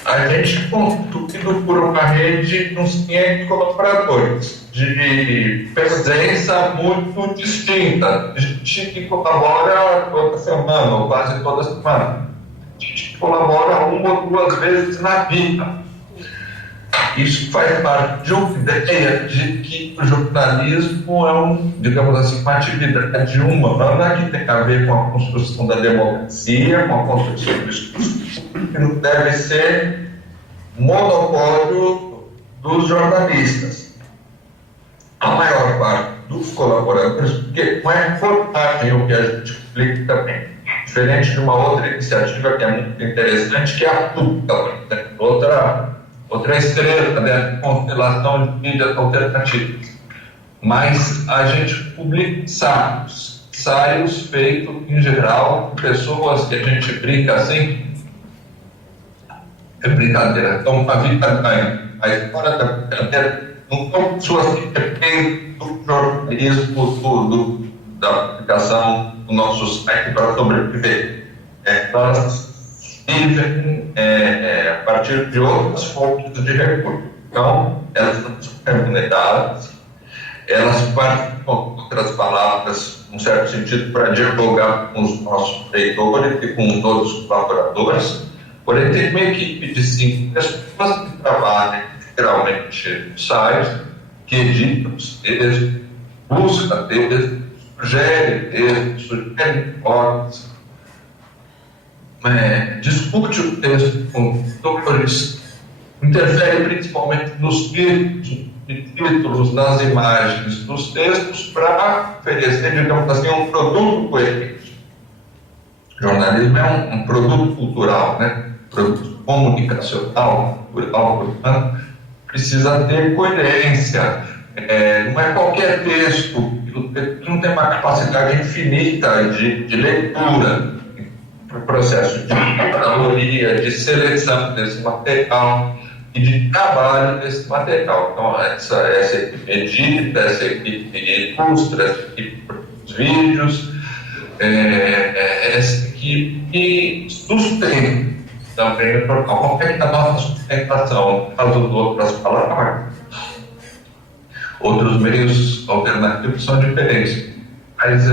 A gente constituído por uma rede de uns 500 colaboradores, de presença muito distinta, gente que colabora toda semana, ou quase toda semana, gente que colabora uma ou duas vezes na vida. Isso faz parte de uma ideia de que o jornalismo é digamos assim, uma atividade humana que tem a ver com a construção da democracia, com a construção do discurso, que não deve ser monopólio dos jornalistas. A maior parte dos colaboradores, porque não é reportagem o que a gente explica também, diferente de uma outra iniciativa que é muito interessante, que é a PUC, outra estrela da constelação de mídias alternativas. Mas a gente publica ensaios feitos, em geral, por pessoas que a gente brinca assim, é brincadeira, então a vida ganha, a história da brincadeira não são pessoas que dependem do jornalismo, da publicação do nosso site para sobreviver. Elas vivem a partir de outras fontes de recursos. Então, elas não são remuneradas, elas participam, com outras palavras, num certo sentido, para dialogar com os nossos leitores e com todos os colaboradores. Porém, tem uma equipe de 5 pessoas que trabalham literalmente no site, que edita os textos, busca textos, sugere textos, sugere hipóteses, discute o texto com autores, interfere principalmente nos títulos, nas imagens dos textos, para oferecer, digamos assim, um produto coerente. O jornalismo é um produto cultural, né? Produto comunicacional, cultural, portanto, precisa ter coerência. Não é qualquer texto, que não tem uma capacidade infinita de leitura, o processo de curadoria, de seleção desse material e de trabalho desse material. Então, essa equipe edita, essa equipe ilustra, essa equipe produz vídeos, essa equipe sustenta também o jornal. Como é que a nossa sustentação, no caso de outras palavras, outros meios alternativos são diferentes, mas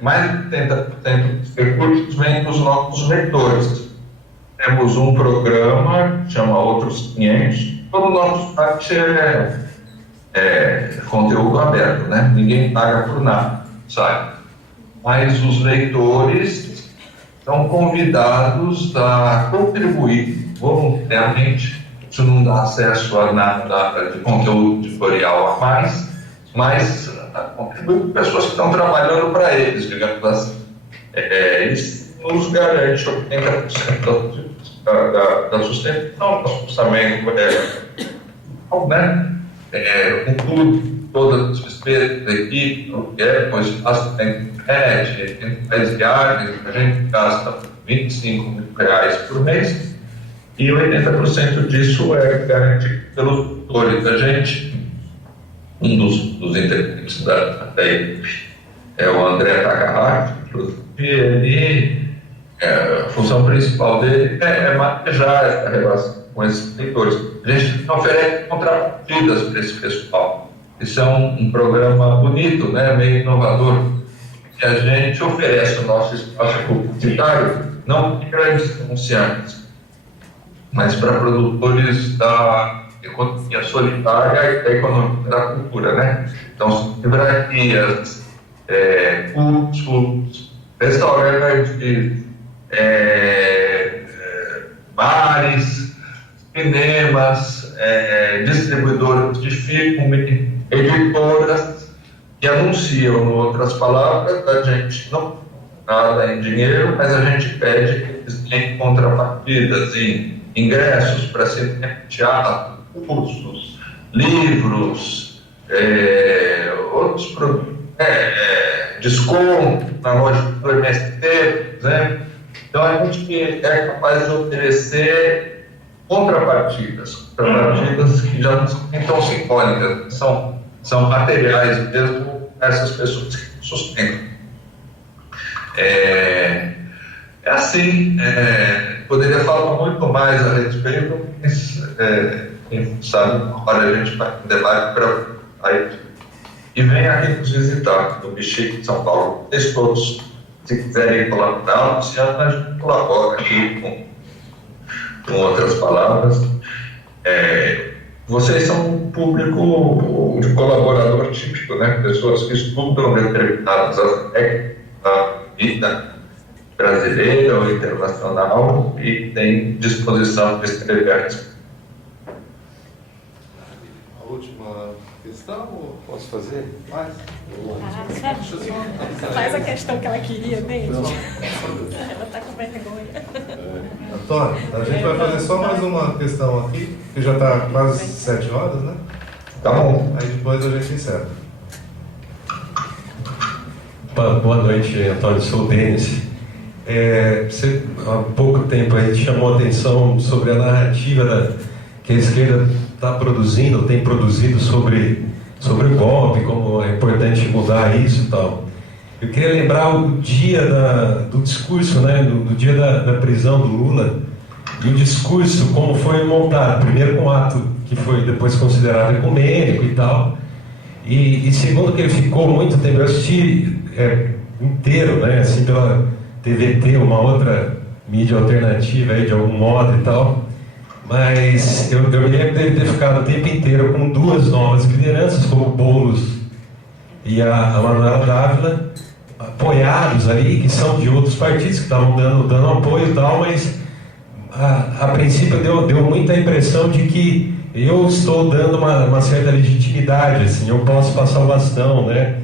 mais de 80% dos recursos vêm dos nossos leitores. Temos um programa que chama Outros 500, todo o nosso site é conteúdo aberto, né? Ninguém paga por nada, sabe? Mas os leitores são convidados a contribuir voluntariamente. Isso não dá acesso a nada de conteúdo editorial a mais, mas contribui com pessoas que estão trabalhando para eles, digamos assim. Isso nos garante 80% da sustentação, do orçamento, né? Com tudo, todas as despesas da equipe, com espaço da internet, tem diárias, a gente gasta R$25 mil por mês, e 80% disso é garantido pelos tutores da gente. Um dos integrantes da equipe é o André Takahaki, inclusive a função principal dele é manejar essa relação com esses leitores. A gente oferece contrapartidas para esse pessoal. Isso é um programa bonito, né, meio inovador, que a gente oferece o nosso espaço publicitário não para grandes anunciantes, mas para produtores da economia solidária e da economia da cultura, né? Então, livrarias, cursos, restaurantes, bares, cinemas, distribuidores de filme, editoras, que anunciam, em outras palavras, a gente não nada em dinheiro, mas a gente pede que eles tenham contrapartidas em ingressos para cinema, teatro, cursos, livros, outros produtos, desconto na loja do MST, por exemplo. Então a gente é capaz de oferecer contrapartidas que já não são tão simbólicas, são materiais mesmo essas pessoas que sustentam. Assim, poderia falar muito mais a respeito, mas quem sabe agora a gente vai em debate para aí. E venha aqui nos visitar no Bexiga de São Paulo. Vocês todos, se quiserem colaborar, Luciana, a gente colabora aqui com outras palavras. Vocês são um público de colaborador típico, né? Pessoas que estudam determinados aspectos da vida brasileira ou internacional e têm disposição de escrever a respeito. A última questão, ou posso fazer mais? Faz a questão que ela queria mesmo. Ela está com vergonha. Antônio, a gente vai fazer só mais uma questão aqui, que já está quase 7 horas, né? Tá bom. Aí depois a gente encerra. Boa noite, Antônio. Sou o Denis. Você, há pouco tempo a gente chamou a atenção sobre a narrativa que a esquerda está produzindo, tem produzido sobre o golpe, como é importante mudar isso e tal. Eu queria lembrar o dia do discurso, né, do dia da prisão do Lula, e o discurso como foi montado, primeiro com o ato que foi depois considerado ecumênico e tal, e segundo que ele ficou muito tempo, eu assisti inteiro, né, assim, pela TVT, uma outra mídia alternativa aí, de algum modo e tal, mas eu me lembro dele ter ficado o tempo inteiro com 2 novas lideranças, como o Boulos e a Manuela Dávila, apoiados ali, que são de outros partidos que estavam dando apoio e tal, mas a princípio deu muita impressão de que eu estou dando uma certa legitimidade, assim, eu posso passar o bastão, né?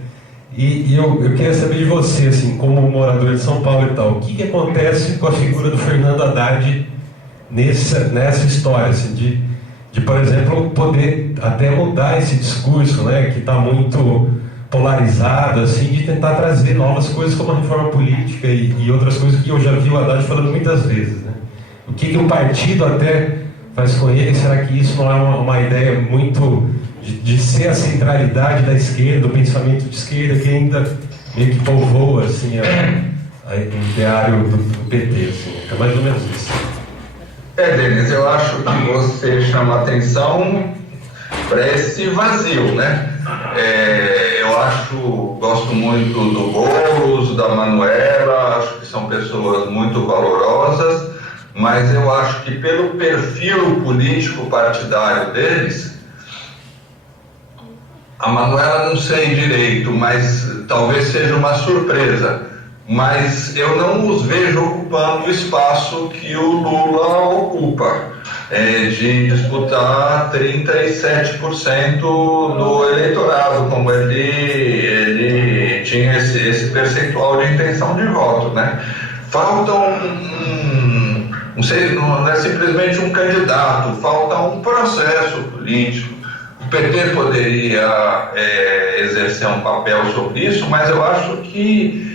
E eu queria saber de você, assim, como morador de São Paulo e tal, o que acontece com a figura do Fernando Haddad nessa história, assim, de, por exemplo, poder até mudar esse discurso, né, que está muito polarizado, assim, de tentar trazer novas coisas como a reforma política e outras coisas que eu já vi o Haddad falando muitas vezes, né? O que o partido até faz com ele? Será que isso não é uma ideia muito de ser a centralidade da esquerda, do pensamento de esquerda, que ainda meio que povoa, assim, o ideário do PT, assim, é mais ou menos isso. Denis, eu acho que você chama atenção para esse vazio, né? Gosto muito do Boulos, da Manuela, acho que são pessoas muito valorosas, mas eu acho que pelo perfil político partidário deles, a Manuela não sei direito, mas talvez seja uma surpresa, mas eu não os vejo ocupando o espaço que o Lula ocupa, de disputar 37% do eleitorado, como ele tinha esse percentual de intenção de voto, né? Falta não é simplesmente um candidato, falta um processo político. O PT poderia exercer um papel sobre isso, mas eu acho que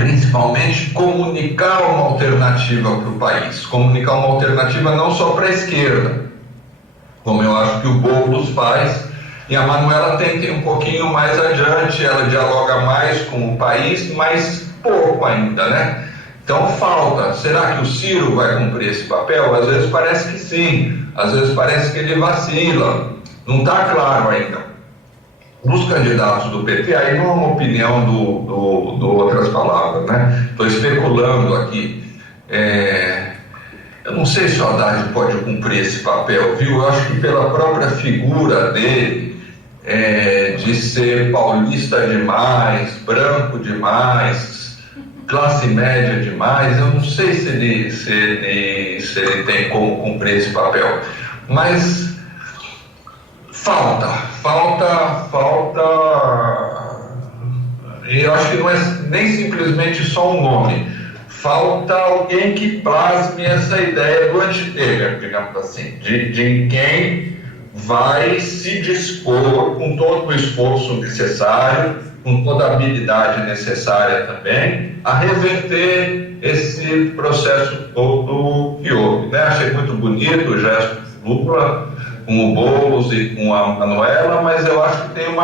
principalmente comunicar uma alternativa para o país, comunicar uma alternativa não só para a esquerda, como eu acho que o Boulos faz, e a Manuela tem que ir um pouquinho mais adiante, ela dialoga mais com o país, mas pouco ainda, né? Então falta. Será que o Ciro vai cumprir esse papel? Às vezes parece que sim, às vezes parece que ele vacila. Não está claro ainda. Dos candidatos do PT, aí não é uma opinião do Outras Palavras, né? Estou especulando aqui. Eu não sei se o Haddad pode cumprir esse papel, viu? Eu acho que pela própria figura dele, de ser paulista demais, branco demais, classe média demais, eu não sei se ele tem como cumprir esse papel. Mas falta. E eu acho que não é nem simplesmente só um nome. Falta alguém que plasme essa ideia do anti-Temer, digamos assim, de quem vai se dispor com todo o esforço necessário, com toda a habilidade necessária também, a reverter esse processo todo que houve, né? Achei muito bonito o gesto do Lula com o Boulos e com a Manuela, mas eu acho que tem um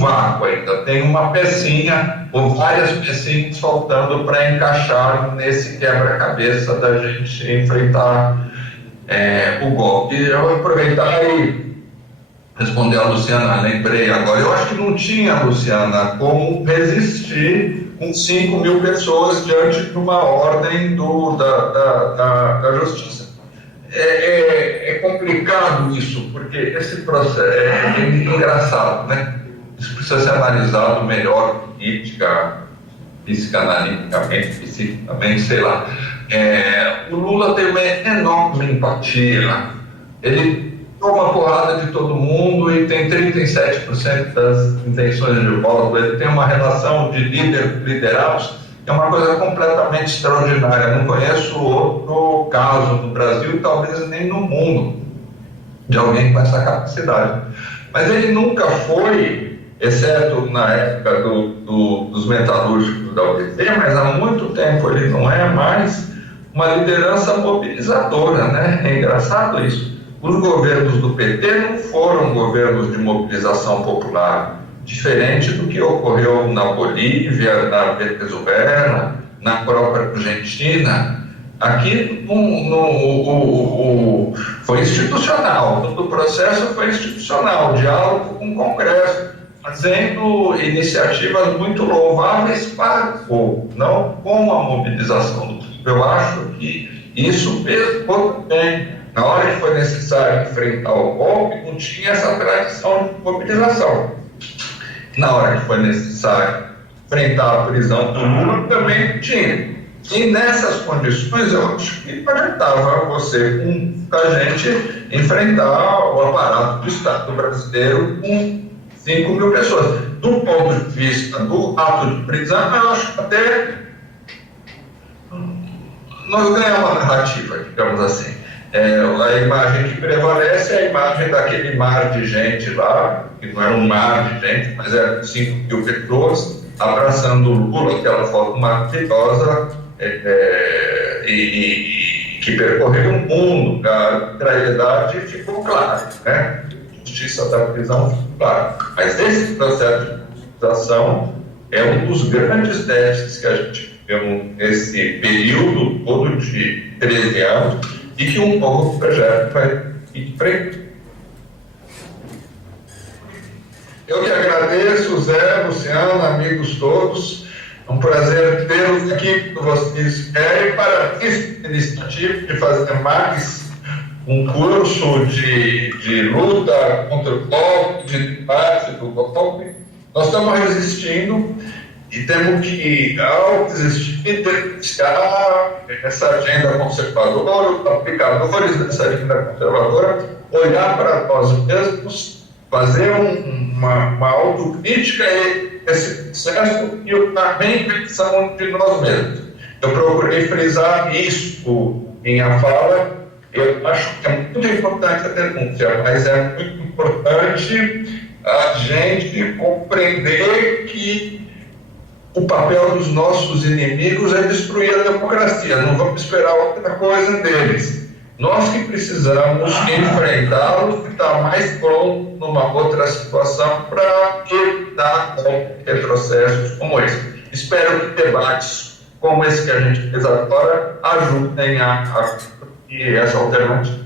vácuo ainda, tem uma pecinha ou várias pecinhas faltando para encaixar nesse quebra-cabeça da gente enfrentar o golpe. Eu vou aproveitar e responder a Luciana, lembrei agora, eu acho que não tinha, Luciana, como resistir com 5 mil pessoas diante de uma ordem da justiça. É complicado isso, porque esse processo é engraçado, né? Isso precisa ser analisado melhor, psicanaliticamente, sei lá. O Lula tem uma enorme empatia, ele toma porrada de todo mundo e tem 37% das intenções de voto, ele tem uma relação de liderados, que é uma coisa completamente extraordinária. Não conheço outro caso no Brasil, talvez nem no mundo, de alguém com essa capacidade. Mas ele nunca foi, exceto na época dos metalúrgicos da UDT, mas há muito tempo ele não é mais uma liderança mobilizadora, né? É engraçado isso. Os governos do PT não foram governos de mobilização popular, diferente do que ocorreu na Bolívia, na Venezuela, na própria Argentina. Aqui foi institucional, todo o processo foi institucional, diálogo com o Congresso, fazendo iniciativas muito louváveis para o povo, não com a mobilização do povo. Eu acho que isso pesou também. Na hora que foi necessário enfrentar o golpe, não tinha essa tradição de mobilização. Na hora que foi necessário enfrentar a prisão do Lula, também não tinha. E nessas condições, eu acho que adiantava você, com a gente, enfrentar o aparato do Estado brasileiro com 5 mil pessoas. Do ponto de vista do ato de prisão, eu acho que até nós ganhamos uma narrativa, digamos assim. A imagem que prevalece é a imagem daquele mar de gente lá, que não era um mar de gente, mas eram 5 mil pessoas abraçando o Lula, aquela foto maravilhosa, e que percorreu o mundo. A arbitrariedade ficou clara, né? A justiça da prisão ficou clara. Mas esse processo de mobilização é um dos grandes déficits que a gente viveu nesse período todo de 13 anos, e que um novo projeto vai ir frente. Eu que agradeço, Zé, Luciano, amigos todos. É um prazer tê-los aqui com vocês. E para essa iniciativa de fazer mais um curso de luta contra o golpe, de debate do golpe. Nós estamos resistindo e temos que, ao desistir, deixar essa agenda conservadora, os aplicadores dessa agenda conservadora, olhar para nós mesmos, fazer uma autocrítica e esse processo e a reinvenção de nós mesmos. Eu procurei frisar isso em a fala. Eu acho que é muito importante a denúncia, mas é muito importante a gente compreender que o papel dos nossos inimigos é destruir a democracia. Não vamos esperar outra coisa deles. Nós que precisamos enfrentá-los e estar mais pronto numa outra situação para evitar retrocessos como esse. Espero que debates como esse que a gente fez agora, ajudem a essa alternativa.